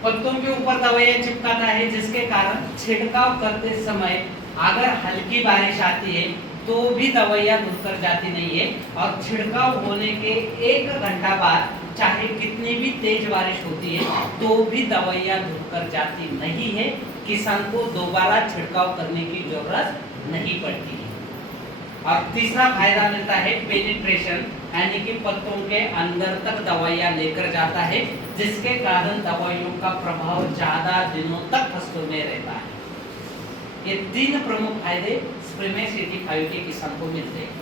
पत्तों के ऊपर दवाइयां चिपकाता है जिसके कारण छिड़काव करते समय अगर हल्की बारिश आती है तो भी दवाइयां धुलकर जाती नहीं है, और छिड़काव होने के 1 घंटा बाद चाहे कितनी भी तेज बारिश होती है तो भी दवाइयां धुलकर जाती नहीं है। किसान को दोबारा छिड़काव करने की जरूरत नहीं पड़ती है। और तीसरा फायदा मिलता है पेनिट्रेशन, यानी कि पत्तों के अंदर तक दवाइयां लेकर जाता है जिसके कारण दवाइयों का प्रभाव ज्यादा दिनों तक फसलों में रहता है। ये 3 प्रमुख फायदे स्प्रेमैक्स 85 के किसान को मिलते हैं।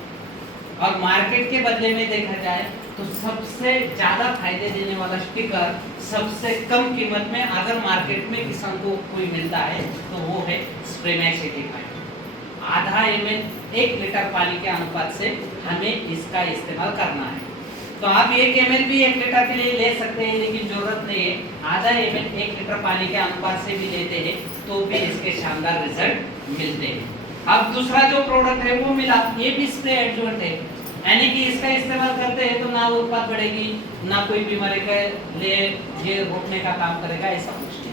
और मार्केट के बदले में देखा जाए तो सबसे ज्यादा फायदे देने वाला स्टिकर सबसे कम कीमत में अगर मार्केट में किसान को कोई मिलता है तो वो है स्प्रेमैक्स 85। आधा ml 1 लीटर पानी के अनुपात से हमें इसका इस्तेमाल करना है। तो आप 1 ml भी 1 लीटर के लिए ले सकते हैं, लेकिन जरूरत नहीं है। आधा ml 1 लीटर पानी के अनुपात से भी लेते हैं तो भी इसके शानदार रिजल्ट मिलते हैं। अब दूसरा जो प्रोडक्ट है वो मिला, ये भी स्प्रे एडजुवेंट है, यानी कि इसका इस्तेमाल करते हैं तो ना उत्पाद बढ़ेगी ना कोई बीमारी के लिए ये रोकने का काम करेगा, ऐसा कुछ नहीं।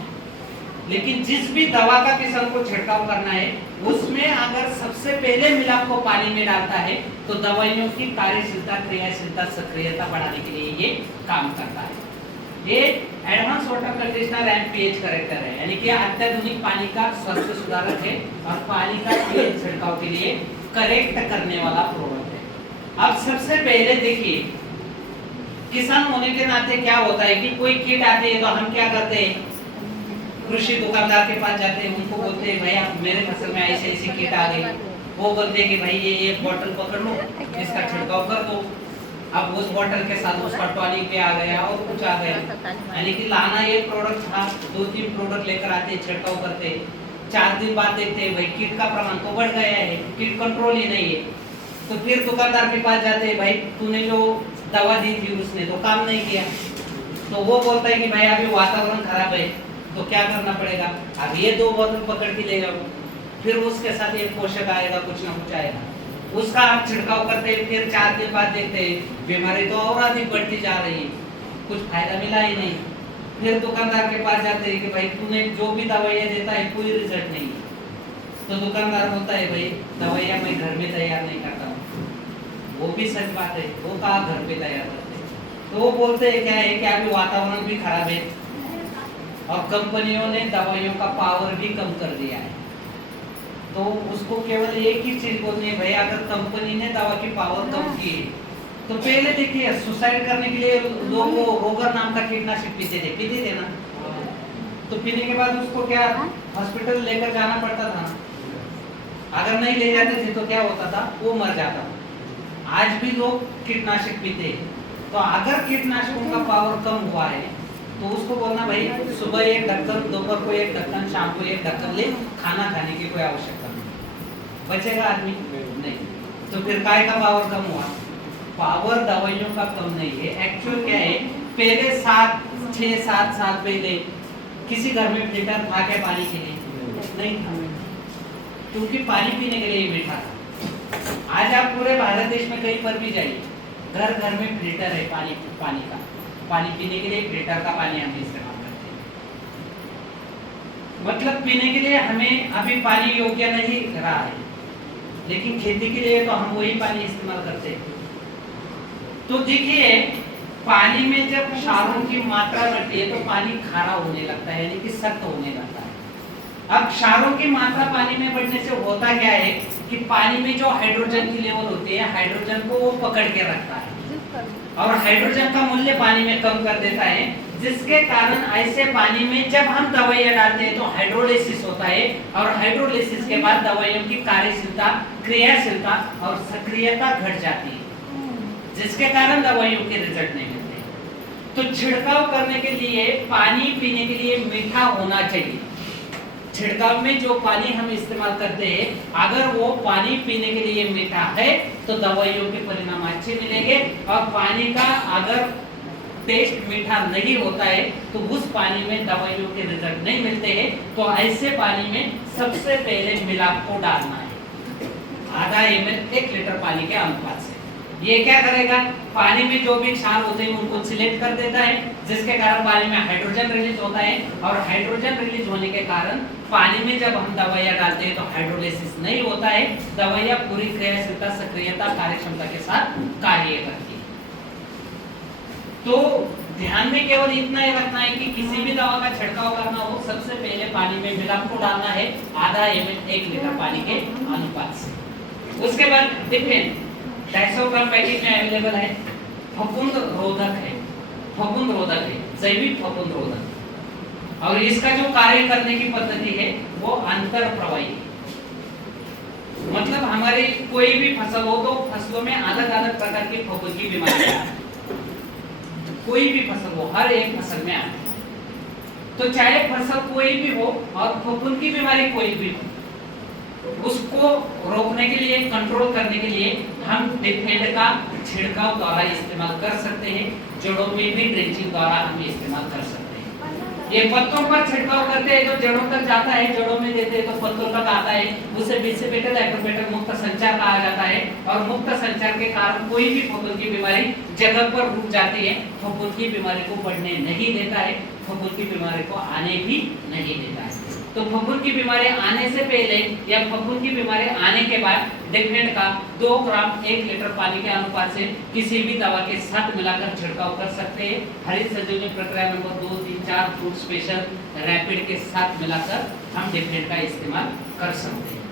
लेकिन जिस भी दवा का किसान को छिड़काव करना है उसमें अगर सबसे पहले मिलाप को पानी में डालता है तो दवाइयों की कार्यशीलता, क्रियाशीलता, सक्रियता बढ़ाने के लिए ये काम करता है। ये advance water conditioner and pH character है, यानी कि अत्याधुनिक पानी का स्वास्थ्य सुधारक है और पानी का पीएच छिड़काव के लिए करेक्ट करने वाला प्रोडक्ट है। अब सबसे पहले देखिए, किसान होने के नाते क्या होता है कि कोई कीट आते हैं तो हम क्या करते हैं, कृषि दुकानदार के पास जाते हैं, उनको बोलते हैं भैया मेरे फसल में ऐसे ऐसी कीट आ गई। वो बोलते हैं कि भाई ये एक बोतल पकड़ लो, इसका छिड़काव कर दो। अब उस बोतल के साथ उसका टॉनिक भी आ गया और कुछ आ गया, यानी कि लाना ये प्रोडक्ट था, 2-3 प्रोडक्ट लेकर आते हैं, छिड़काव करते हैं। 4 दिन बाद देखते हैं भाई कीट का प्रमाण तो बढ़ गया है, कीट कंट्रोल ही नहीं है। तो फिर दुकानदार के पास जाते हैं, भाई तूने जो दवा दी थी उसने तो काम नहीं किया। तो वो बोलता है कि भाई अभी वातावरण खराब है तो क्या करना पड़ेगा, अब ये 2 बोतल पकड़ के ले जाओ, फिर उसके साथ एक पोषक आएगा, कुछ ना कुछ आएगा, उसका आप छिड़काव करते हैं। फिर 4 दिन बाद देखते हैं बीमारी तो और अधिक बढ़ती जा रही है, कुछ फायदा मिला ही नहीं। फिर दुकानदार के पास जाते हैं कि भाई तूने जो भी दवाइयाँ देता है कोई रिजल्ट नहीं। तो दुकानदार बोलता है भाई दवाइयाँ मैं घर में तैयार नहीं करता हूँ। वो भी सच बात है, वो कहाँ घर पे तैयार करते हैं। तो वो बोलते हैं क्या है कि अभी वातावरण भी खराब है और कंपनियों ने दवाइयों का पावर भी कम कर दिया है। तो उसको केवल एक ही चीज बोलनी है, भाई अगर कंपनी ने दवा की पावर कम की है तो पहले देखिए सुसाइड करने के लिए लोग वो रोगर नाम का कीटनाशक पीते थे ना, तो पीने के बाद उसको क्या हॉस्पिटल लेकर जाना पड़ता था ना। अगर नहीं ले जाते थे तो क्या होता था, वो मर जाता था। आज भी लोग कीटनाशक पीते हैं। तो अगर कीटनाशकों का पावर कम हुआ है तो उसको बोलना भाई सुबह एक ढक्कन, दोपहर को एक ढक्कन, शाम को एक ढक्कन ले, खाना खाने की कोई आवश्यकता नहीं। बचेगा आदमी नहीं। तो फिर काय का पावर कम हुआ? पावर दवाइयों का कम नहीं है। एक्चुअल क्या है, पहले 6-7 साल पहले किसी घर में फिल्टर था क्या पानी के लिए? नहीं था, क्योंकि पानी पीने के लिए मीठा था। आज आप पूरे भारत देश में कहीं पर भी जाइए, घर घर में फिल्टर है पानी का। पानी पीने के लिए फिल्टर का पानी हम इस्तेमाल करते हैं। मतलब पीने के लिए हमें अभी पानी योग्य नहीं रहा है, लेकिन खेती के लिए तो हम वही पानी इस्तेमाल करते हैं। तो देखिए पानी में जब क्षारों की मात्रा बढ़ती है तो पानी खारा होने लगता है, यानी कि सख्त होने लगता है। अब क्षारों की मात्रा पानी में बढ़ने से होता क्या है कि पानी में जो हाइड्रोजन की लेवल होती है, हाइड्रोजन को वो पकड़ के रखता है और हाइड्रोजन का मूल्य पानी में कम कर देता है, जिसके कारण ऐसे पानी में जब हम दवाइयां डालते हैं तो हाइड्रोलिसिस होता है और हाइड्रोलिसिस के बाद दवाइयों की कार्यशीलता, क्रियाशीलता और सक्रियता घट जाती है, जिसके कारण दवाइयों के रिजल्ट नहीं मिलते। तो छिड़काव करने के लिए पानी पीने के लिए मीठा होना चाहिए। छिड़काव में जो पानी हम इस्तेमाल करते हैं, अगर वो पानी पीने के लिए मीठा है तो दवाइयों के परिणाम अच्छे मिलेंगे, और पानी का अगर टेस्ट मीठा नहीं होता है तो उस पानी में दवाइयों के रिजल्ट नहीं मिलते हैं। तो ऐसे पानी में सबसे पहले मिलाप को डालना है, आधा ml 1 लीटर पानी के अनुपात से। ये क्या करेगा, पानी में जो भी क्षार होते हैं उनको सिलेक्ट कर देता है, जिसके कारण पानी में हाइड्रोजन रिलीज होता है, और हाइड्रोजन रिलीज होने के कारण पानी में जब हम दवाइयां डालते हैं तो हाइड्रोलिसिस नहीं होता है, दवाइयां पूरी क्रियाशीलता, सक्रियता, कार्यक्षमता के साथ कार्य करती है। तो ध्यान में केवल इतना ही रखना है कि किसी भी दवा का छिड़काव करना हो, सबसे पहले पानी में मिलाप को डालना है, आधा ml 1 लीटर पानी के अनुपात से। उसके बाद डिफेन 250 ग्राम पैकेट में अवेलेबल है। फफूंद रोधक है, फफूंद रोधक है, जैविक फफूंद रोधक, और इसका जो कार्य करने की पद्धति है वो अंतर प्रवाही है। मतलब हमारी कोई भी फसल हो तो फसलों में अलग अलग प्रकार की फफूंद की बीमारियां आती है, कोई भी फसल हो, हर एक फसल में आती है। तो चाहे फसल कोई भी हो और फफूंद की बीमारी कोई भी हो, उसको रोकने के लिए, कंट्रोल करने के लिए हम डिफेंड का छिड़काव द्वारा इस्तेमाल कर सकते हैं। जड़ों में भी ड्रेंचिंग द्वारा हम इस्तेमाल कर सकते हैं। ये पत्तों पर छिड़काव करते हैं तो जड़ों तक जाता है, जड़ों में देते हैं तो पत्तों तक आता है, उसे बेसिपेटल एप्रोपेटल मुक्त संचार कहा जाता है। और मुक्त संचार के कारण कोई भी फफूंद की बीमारी जगह पर रुक जाती है, फफूंद की बीमारी को बढ़ने नहीं देता है, फफूंद की बीमारी को आने भी नहीं देता है। तो फफूंद की बीमारी आने से पहले या फफूंद की बीमारी आने के बाद डिफेंड का 2 ग्राम 1 लीटर पानी के अनुपात से किसी भी दवा के साथ मिलाकर छिड़काव कर सकते हैं। हरित संजीवनी प्रक्रिया नंबर 2, 3, 4 फ्रूट स्पेशल रैपिड के साथ मिलाकर हम डिफेंड का इस्तेमाल कर सकते हैं।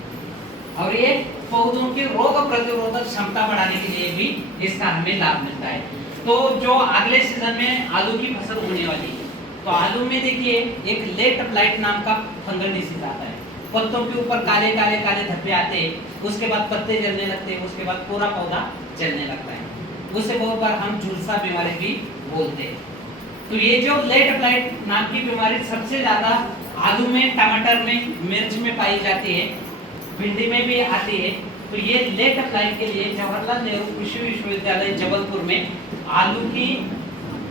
और ये पौधों की रोग प्रतिरोधक क्षमता बढ़ाने के लिए भी इसका हमें लाभ मिलता है। तो जो अगले सीजन में आलू की फसल होने वाली है, तो आलू में देखिए एक लेट ब्लाइट नाम का फंगल डिसीज आता है। पत्तों के ऊपर काले काले काले धब्बे आते हैं, उसके बाद पत्ते जलने लगते हैं, उसके बाद पूरा पौधा जलने लगता है। उसे बहुत बार हम झुलसा बीमारी भी बोलते हैं। तो ये जो लेट ब्लाइट नाम की बीमारी सबसे ज्यादा आलू में, टमाटर में, मिर्च में पाई जाती है, भिंडी में भी आती है। तो ये लेट ब्लाइट के लिए जवाहरलाल नेहरू कृषि विश्वविद्यालय जबलपुर में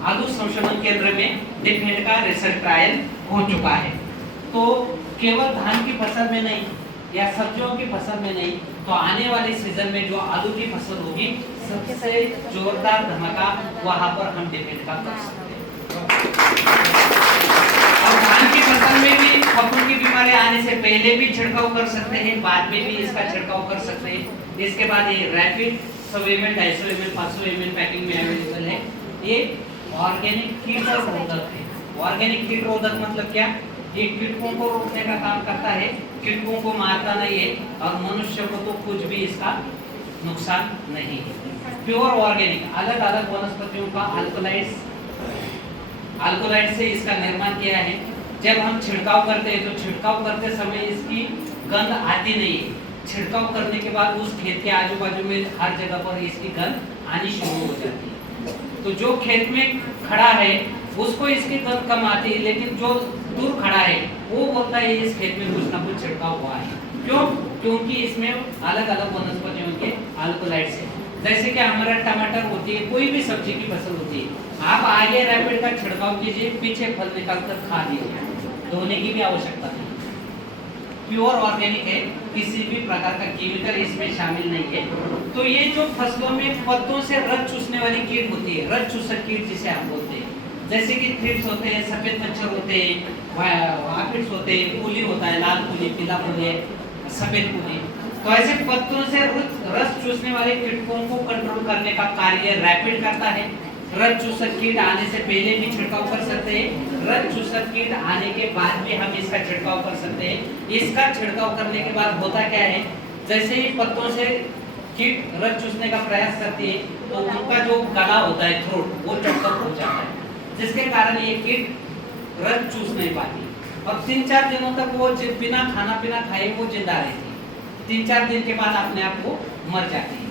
आलू संशोधन केंद्र में डिफेंड का रिसर्च ट्रायल हो चुका है। तो केवल धान की फसल में नहीं या सब्जियों की फसल में नहीं, तो आने वाले सीजन में जो आलू की फसल होगी सबसे जोरदार धमाका वहां पर हम डिफेंड का कर सकते हैं। और धान की फसल में भी फफूंद की बीमारी आने से पहले भी छिड़काव कर सकते हैं, बाद में भी इसका छिड़काव कर सकते हैं। इसके बाद ये rapid 100 ml, 250 ml, 500 ml packing में अवेलेबल है। ये ऑर्गेनिक कीट रोधक है। ऑर्गेनिक कीट रोधक मतलब क्या? ये कीटकों को रोकने का काम करता है, कीटकों को मारता नहीं है, और मनुष्य को तो कुछ भी इसका नुकसान नहीं है। प्योर ऑर्गेनिक अलग अलग वनस्पतियों का अल्कोलाइड से इसका निर्माण किया है। जब हम छिड़काव करते हैं तो छिड़काव करते समय इसकी गंध आती नहीं है। छिड़काव करने के बाद उस खेत के आजू बाजू में हर जगह पर इसकी गंध आनी शुरू हो जाती है। तो जो खेत में खड़ा है उसको इसकी गंध कम आती है, लेकिन जो दूर खड़ा है वो बोलता है इस खेत में कुछ ना कुछ छिड़काव हुआ है। क्यों? क्योंकि इसमें अलग अलग वनस्पतियों के अल्कोलाइड से, जैसे कि हमारा टमाटर होती है, कोई भी सब्जी की फसल होती है, आप आगे रैपिड का छिड़काव कीजिए, पीछे फल निकाल कर खा लीजिए, धोने की भी आवश्यकता नहीं। प्योर ऑर्गेनिक है, किसी भी प्रकार का केमिकल इसमें शामिल नहीं है। तो ये जो फसलों में पत्तों से रस चूसने वाली कीट होती है, रस चूसक कीट जिसे हम बोलते हैं, जैसे कि थ्रिप्स होते हैं, सफेद मच्छर होते हैं, आफिड्स होते हैं, कूली होता है, लाल कूली, पीला कूली, सफेद कूली। तो ऐसे पत्तों से रस चूसने वाले कीटकों को कंट्रोल करने का कार्य रैपिड करता है। रस चूसक कीट आने से पहले भी छिड़काव कर सकते हैं, रस चूसक कीट आने के बाद भी हम इसका छिड़काव कर सकते हैं। इसका छिड़काव करने के बाद होता क्या है, जैसे ही पत्तों से कीट रस चूसने का प्रयास करती है तो उनका जो गला होता है, थ्रोट, वो चौकअप हो जाता है, जिसके कारण ये कीट रस चूस नहीं पाती और 3-4 दिनों तक वो बिना खाना पीना खाए वो जिंदा रहती है। 3-4 दिन के बाद अपने आप को मर जाती है,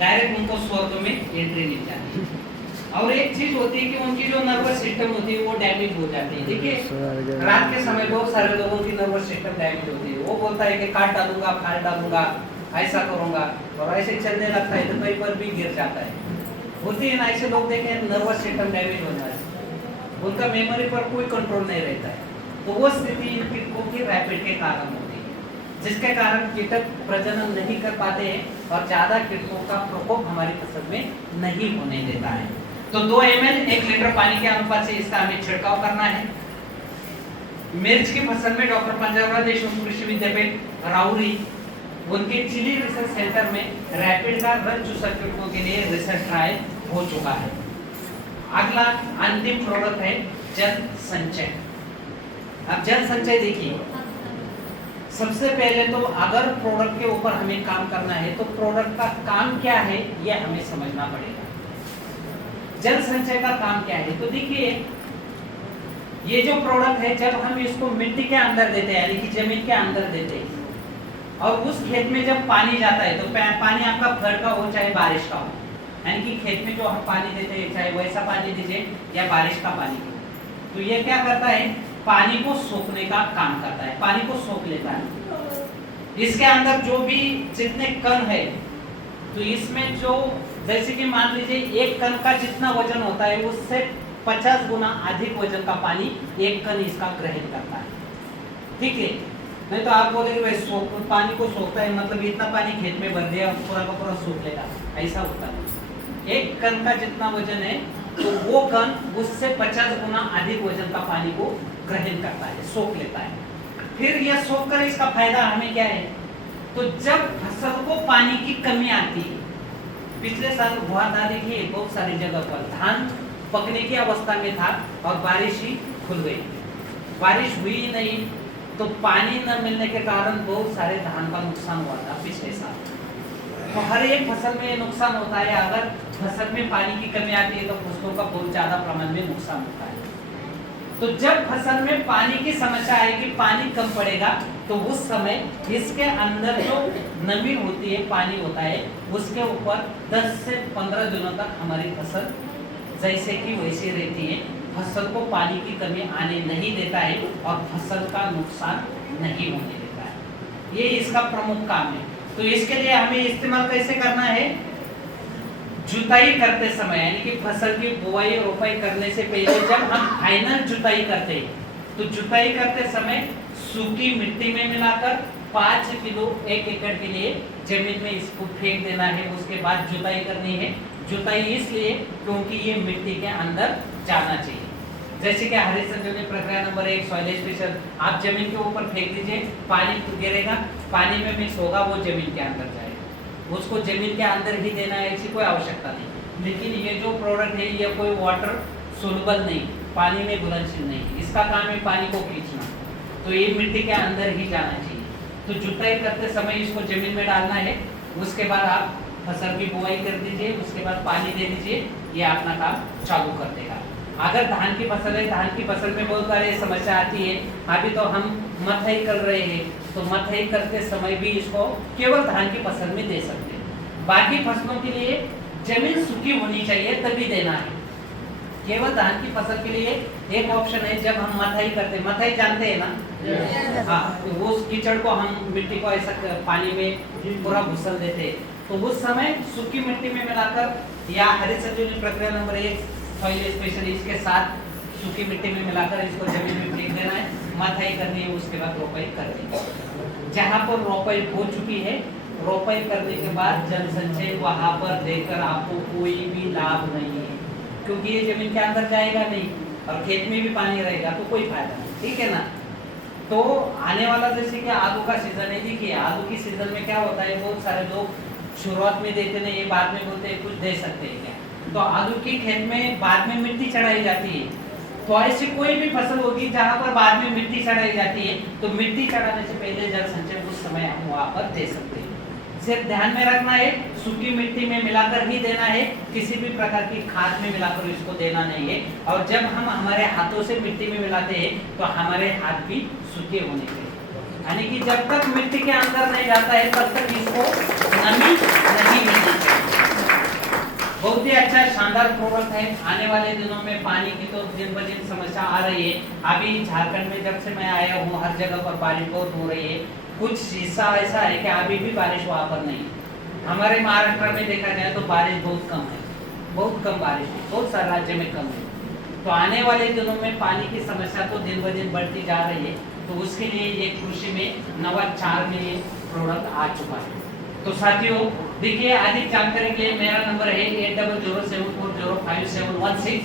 डायरेक्ट उनको स्वर्ग में एंट्री मिल जाती है। और एक चीज होती है कि उनकी जो नर्वस सिस्टम होती है वो डैमेज हो जाती है। देखिए रात के समय बहुत सारे लोगों की नर्वस सिस्टम डैमेज होती है, वो बोलता है कि काट डालूंगा, फाड़ डालूंगा, ऐसा करूंगा, और ऐसे चलने लगता है तो कहीं पर भी गिर जाता है। होती है ना ऐसे लोग, देखे नर्वस सिस्टम डैमेज होना है, उनका मेमोरी पर कोई कंट्रोल नहीं रहता है। तो वो स्थिति इन कीटकों की रैपिड के कारण होती है, जिसके कारण कीटक प्रजनन नहीं कर पाते हैं और ज्यादा कीटकों का प्रकोप हमारी फसल में नहीं होने देता है। तो 2 ml 1 लीटर पानी के अनुपात से इसका हमें छिड़काव करना है। मिर्च की फसल में डॉक्टर पंजाबराव देशमुख कृषि विद्यापीठ राउरी उनके चिली रिसर्च सेंटर में रैपिड का रस चूसक कीटकों के लिए रिसर्च ट्रायल हो चुका है। अगला अंतिम प्रोडक्ट है जल संचय। अब जल संचय देखिए, सबसे पहले तो अगर प्रोडक्ट के ऊपर हमें काम करना है तो प्रोडक्ट का काम क्या है यह हमें समझना पड़ेगा। जल संचय का काम क्या है, तो देखिए ये जो प्रोडक्ट है, जब हम इसको मिट्टी के अंदर देते हैं यानी कि जमीन के अंदर देते हैं और उस खेत में जब पानी जाता है तो पानी आपका फ्लड का हो चाहे बारिश का हो, यानी कि खेत में जो हम पानी देते हैं चाहे वैसा पानी दीजिए या बारिश का पानी, तो ये क्या करता है, पानी को सोखने का काम करता है, पानी को सोख लेता है। इसके अंदर जो भी जितने कण है, तो इसमें जो जैसे कि मान लीजिए 1 कण का जितना वजन होता है उससे 50 गुना अधिक वजन का पानी 1 कण इसका ग्रहण करता है। ठीक है, नहीं तो आप बोलेंगे भाई पानी को सोखता है मतलब इतना पानी खेत में भर दिया पूरा का पूरा सूख लेगा, ऐसा होता है। 1 कण का जितना वजन है तो वो कण उससे 50 गुना अधिक वजन का पानी को ग्रहण करता है, सोख लेता है। फिर यह सोख कर इसका फायदा हमें क्या है, तो जब फसल को पानी की कमी आती है, पिछले साल हुआ था देखिए बहुत सारी जगह पर धान पकने की अवस्था में था और बारिश ही खुल गई, बारिश हुई ही नहीं, तो पानी न मिलने के कारण बहुत सारे धान का नुकसान हुआ था पिछले साल। तो हर एक फसल में नुकसान होता है, अगर फसल में पानी की कमी आती है तो फसलों का बहुत ज्यादा प्रमाण में नुकसान होता है। तो जब फसल में पानी की समस्या आएगी, पानी कम पड़ेगा, तो उस समय इसके अंदर जो नमी होती है, पानी होता है, उसके ऊपर 10 से 15 दिनों तक हमारी फसल जैसे कि वैसे रहती है, फसल को पानी की कमी आने नहीं देता है और फसल का नुकसान नहीं होने देता है। ये इसका प्रमुख काम है। तो इसके लिए हमें इस्तेमाल कैसे करना है, जुताई करते समय यानी कि फसल की बुआई और रोपाई करने से पहले जब हम फाइनल जुताई करते हैं, तो जुताई करते समय सूखी मिट्टी में मिलाकर 5 किलो 1 एकड़ के लिए जमीन में इसको फेंक देना है। उसके बाद जुताई करनी है। जुताई इसलिए क्योंकि ये मिट्टी के अंदर जाना चाहिए। जैसे कि हरी संजीवनी प्रक्रिया नंबर 1 सॉइल स्पेशल, आप जमीन के ऊपर फेंक दीजिए, पानी गिरेगा, पानी में मिक्स होगा, वो जमीन के अंदर जाएगा, उसको जमीन के अंदर ही देना है, ऐसी कोई आवश्यकता नहीं। लेकिन ये जो प्रोडक्ट है ये कोई वाटर सोलबल नहीं, पानी में घुलनशील नहीं, इसका काम है पानी को खींचना, तो ये मिट्टी के अंदर ही जाना चाहिए। तो जुताई करते समय इसको जमीन में डालना है। उसके बाद आप फसल की बुआई कर दीजिए, उसके बाद पानी दे दीजिए, ये अपना काम चालू कर देगा। अगर धान की फसल है, धान की फसल में बहुत सारी समस्या आती है। अभी तो हम मथई कर रहे हैं, तो मथई करते समय भी इसको केवल धान की फसल में दे सकते हैं। बाकी फसलों के लिए जमीन सूखी होनी चाहिए तभी देना है। केवल धान की फसल के लिए एक ऑप्शन है, जब हम मथई करते हैं, मथई जानते हैं ना? हाँ, तो वो कीचड़ को हम मिट्टी को ऐसा पानी में पूरा घुसल देते हैं, तो उस समय सूखी मिट्टी में मिलाकर या हरी संजीवनी प्रक्रिया नंबर 1 सॉइल स्पेशल इसके साथ सूखी मिट्टी में मिलाकर इसको जमीन में फेंक देना है, मथाई करनी है, उसके बाद रोपाई करनी है। जहाँ पर रोपाई हो चुकी है, रोपाई करने के बाद जल संचय वहां पर देकर आपको कोई भी लाभ नहीं है, क्योंकि ये जमीन के अंदर जाएगा नहीं और खेत में भी पानी रहेगा, तो कोई फायदा नहीं, ठीक है ना। तो आने वाला जैसे कि आलू का सीजन है, देखिए आलू की सीजन में क्या होता है, बहुत सारे लोग शुरुआत में देते नहीं, ये बाद में बोलते हैं कुछ दे सकते हैं क्या। तो आलू की खेत में बाद में मिट्टी चढ़ाई जाती है, तो ऐसी कोई भी फसल होगी जहां पर बाद में मिट्टी चढ़ाई जाती है, तो मिट्टी चढ़ाने से पहले जल संचय उस समय हम वहां पर दे सकते हैं। सिर्फ ध्यान में रखना है, सूखी मिट्टी में मिलाकर ही देना है, किसी भी प्रकार की खाद में मिलाकर इसको देना नहीं है। और जब हम हमारे हाथों से मिट्टी में मिलाते हैं तो हमारे हाथ भी सूखे होने चाहिए, यानी कि जब तक मिट्टी के अंदर नहीं जाता है तब तक इसको नमी नहीं मिलनी चाहिए। बहुत ही अच्छा शानदार प्रोडक्ट है। आने वाले दिनों में पानी की तो दिन ब दिन समस्या आ रही है। अभी झारखंड में जब से मैं आया हूँ हर जगह पर बारिश बहुत हो रही है। कुछ हिस्सा ऐसा है कि अभी भी बारिश वहाँ पर नहीं है। हमारे महाराष्ट्र में देखा जाए तो बारिश बहुत कम है, बहुत कम बारिश है, बहुत सारे राज्य में कम है। तो आने वाले दिनों में पानी की समस्या तो दिन ब दिन बढ़ती जा रही है, तो उसके लिए ये कृषि में नवाचार में ये प्रोडक्ट आ चुका है। तो साथियों देखिए, अधिक जानकारी के लिए मेरा नंबर है 8007405716।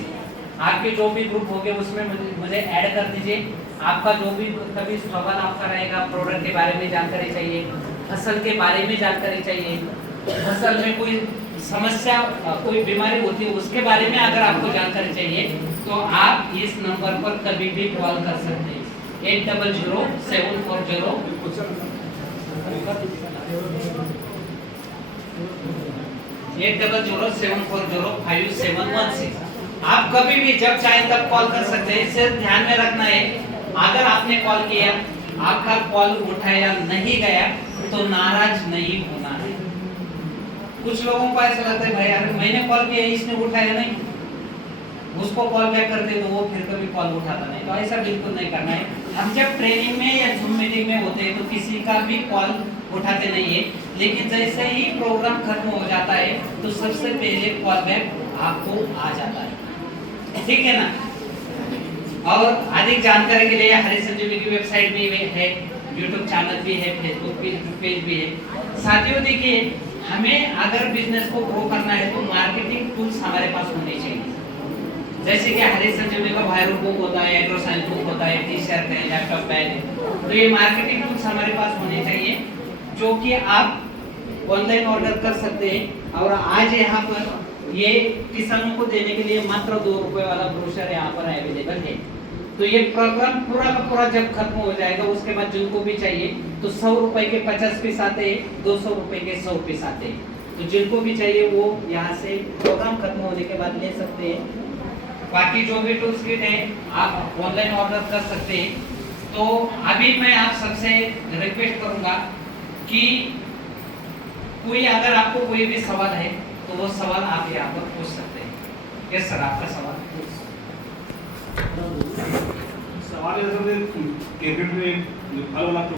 आपके जो भी ग्रुप होंगे उसमें मुझे ऐड कर दीजिए। आपका जो भी कभी सवाल आपका रहेगा, प्रोडक्ट के बारे में जानकारी चाहिए, फसल के बारे में जानकारी चाहिए, फसल में कोई समस्या कोई बीमारी होती है उसके बारे में अगर आपको जानकारी चाहिए, तो आप इस नंबर पर कभी भी कॉल कर सकते हैं 8007405716। आप कभी भी जब चाहे तब कॉल कर सकते हैं। सिर्फ ध्यान में रखना है, अगर आपने कॉल किया, आपका कॉल उठाया नहीं गया तो नाराज नहीं होना है। कुछ लोगों को ऐसा लगता है भाई यार मैंने कॉल किया इसने उठाया नहीं, उसको कॉल बैक करते तो वो फिर कभी कॉल उठाता नहीं। तो ऐसा बिल्कुल नहीं करना है। हम जब ट्रेनिंग में या जूम मीटिंग में होते हैं तो किसी का भी कॉल उठाते नहीं है, लेकिन जैसे ही प्रोग्राम खत्म हो जाता है तो सबसे पहले कॉल बैक आपको आ जाता है, ठीक है ना। और अधिक जानकारी के लिए हरी संजीवनी की वेबसाइट भी है, यूट्यूब चैनल भी है, फेसबुक पेज भी है। साथियों देखिए, हमें अगर बिजनेस को ग्रो करना है तो मार्केटिंग टूल्स हमारे पास होने चाहिए। जैसे कि हरी संजीवनी का वायरल बुक होता है, एग्रो साइंस बुक होता है, टी शर्ट है, लैपटॉप बैग है, तो ये मार्केटिंग टूल्स हमारे पास होने चाहिए जो कि आप ऑनलाइन ऑर्डर कर सकते हैं। और आज यहाँ पर ये किसानों को देने के लिए मात्र 2 रुपए वाला ब्रोशर यहाँ पर अवेलेबल है। तो ये प्रोग्राम पूरा का पूरा जब खत्म हो जाएगा उसके बाद जिनको भी चाहिए तो 100 रुपए के 50 पीस आते हैं, 200 रुपए के 100 पीस आते हैं। तो जिनको भी चाहिए वो यहाँ से प्रोग्राम खत्म होने के बाद ले सकते हैं। बाकी जो भी टूल्स किट है आप ऑनलाइन ऑर्डर कर सकते हैं। तो अभी मैं आप सबसे रिक्वेस्ट करूंगा कि कोई अगर आपको कोई भी सवाल है तो वो सवाल आप यहाँ पर पूछ सकते हैं। यस सर, आपका सवाल सवाल है सर, क्रिकेट में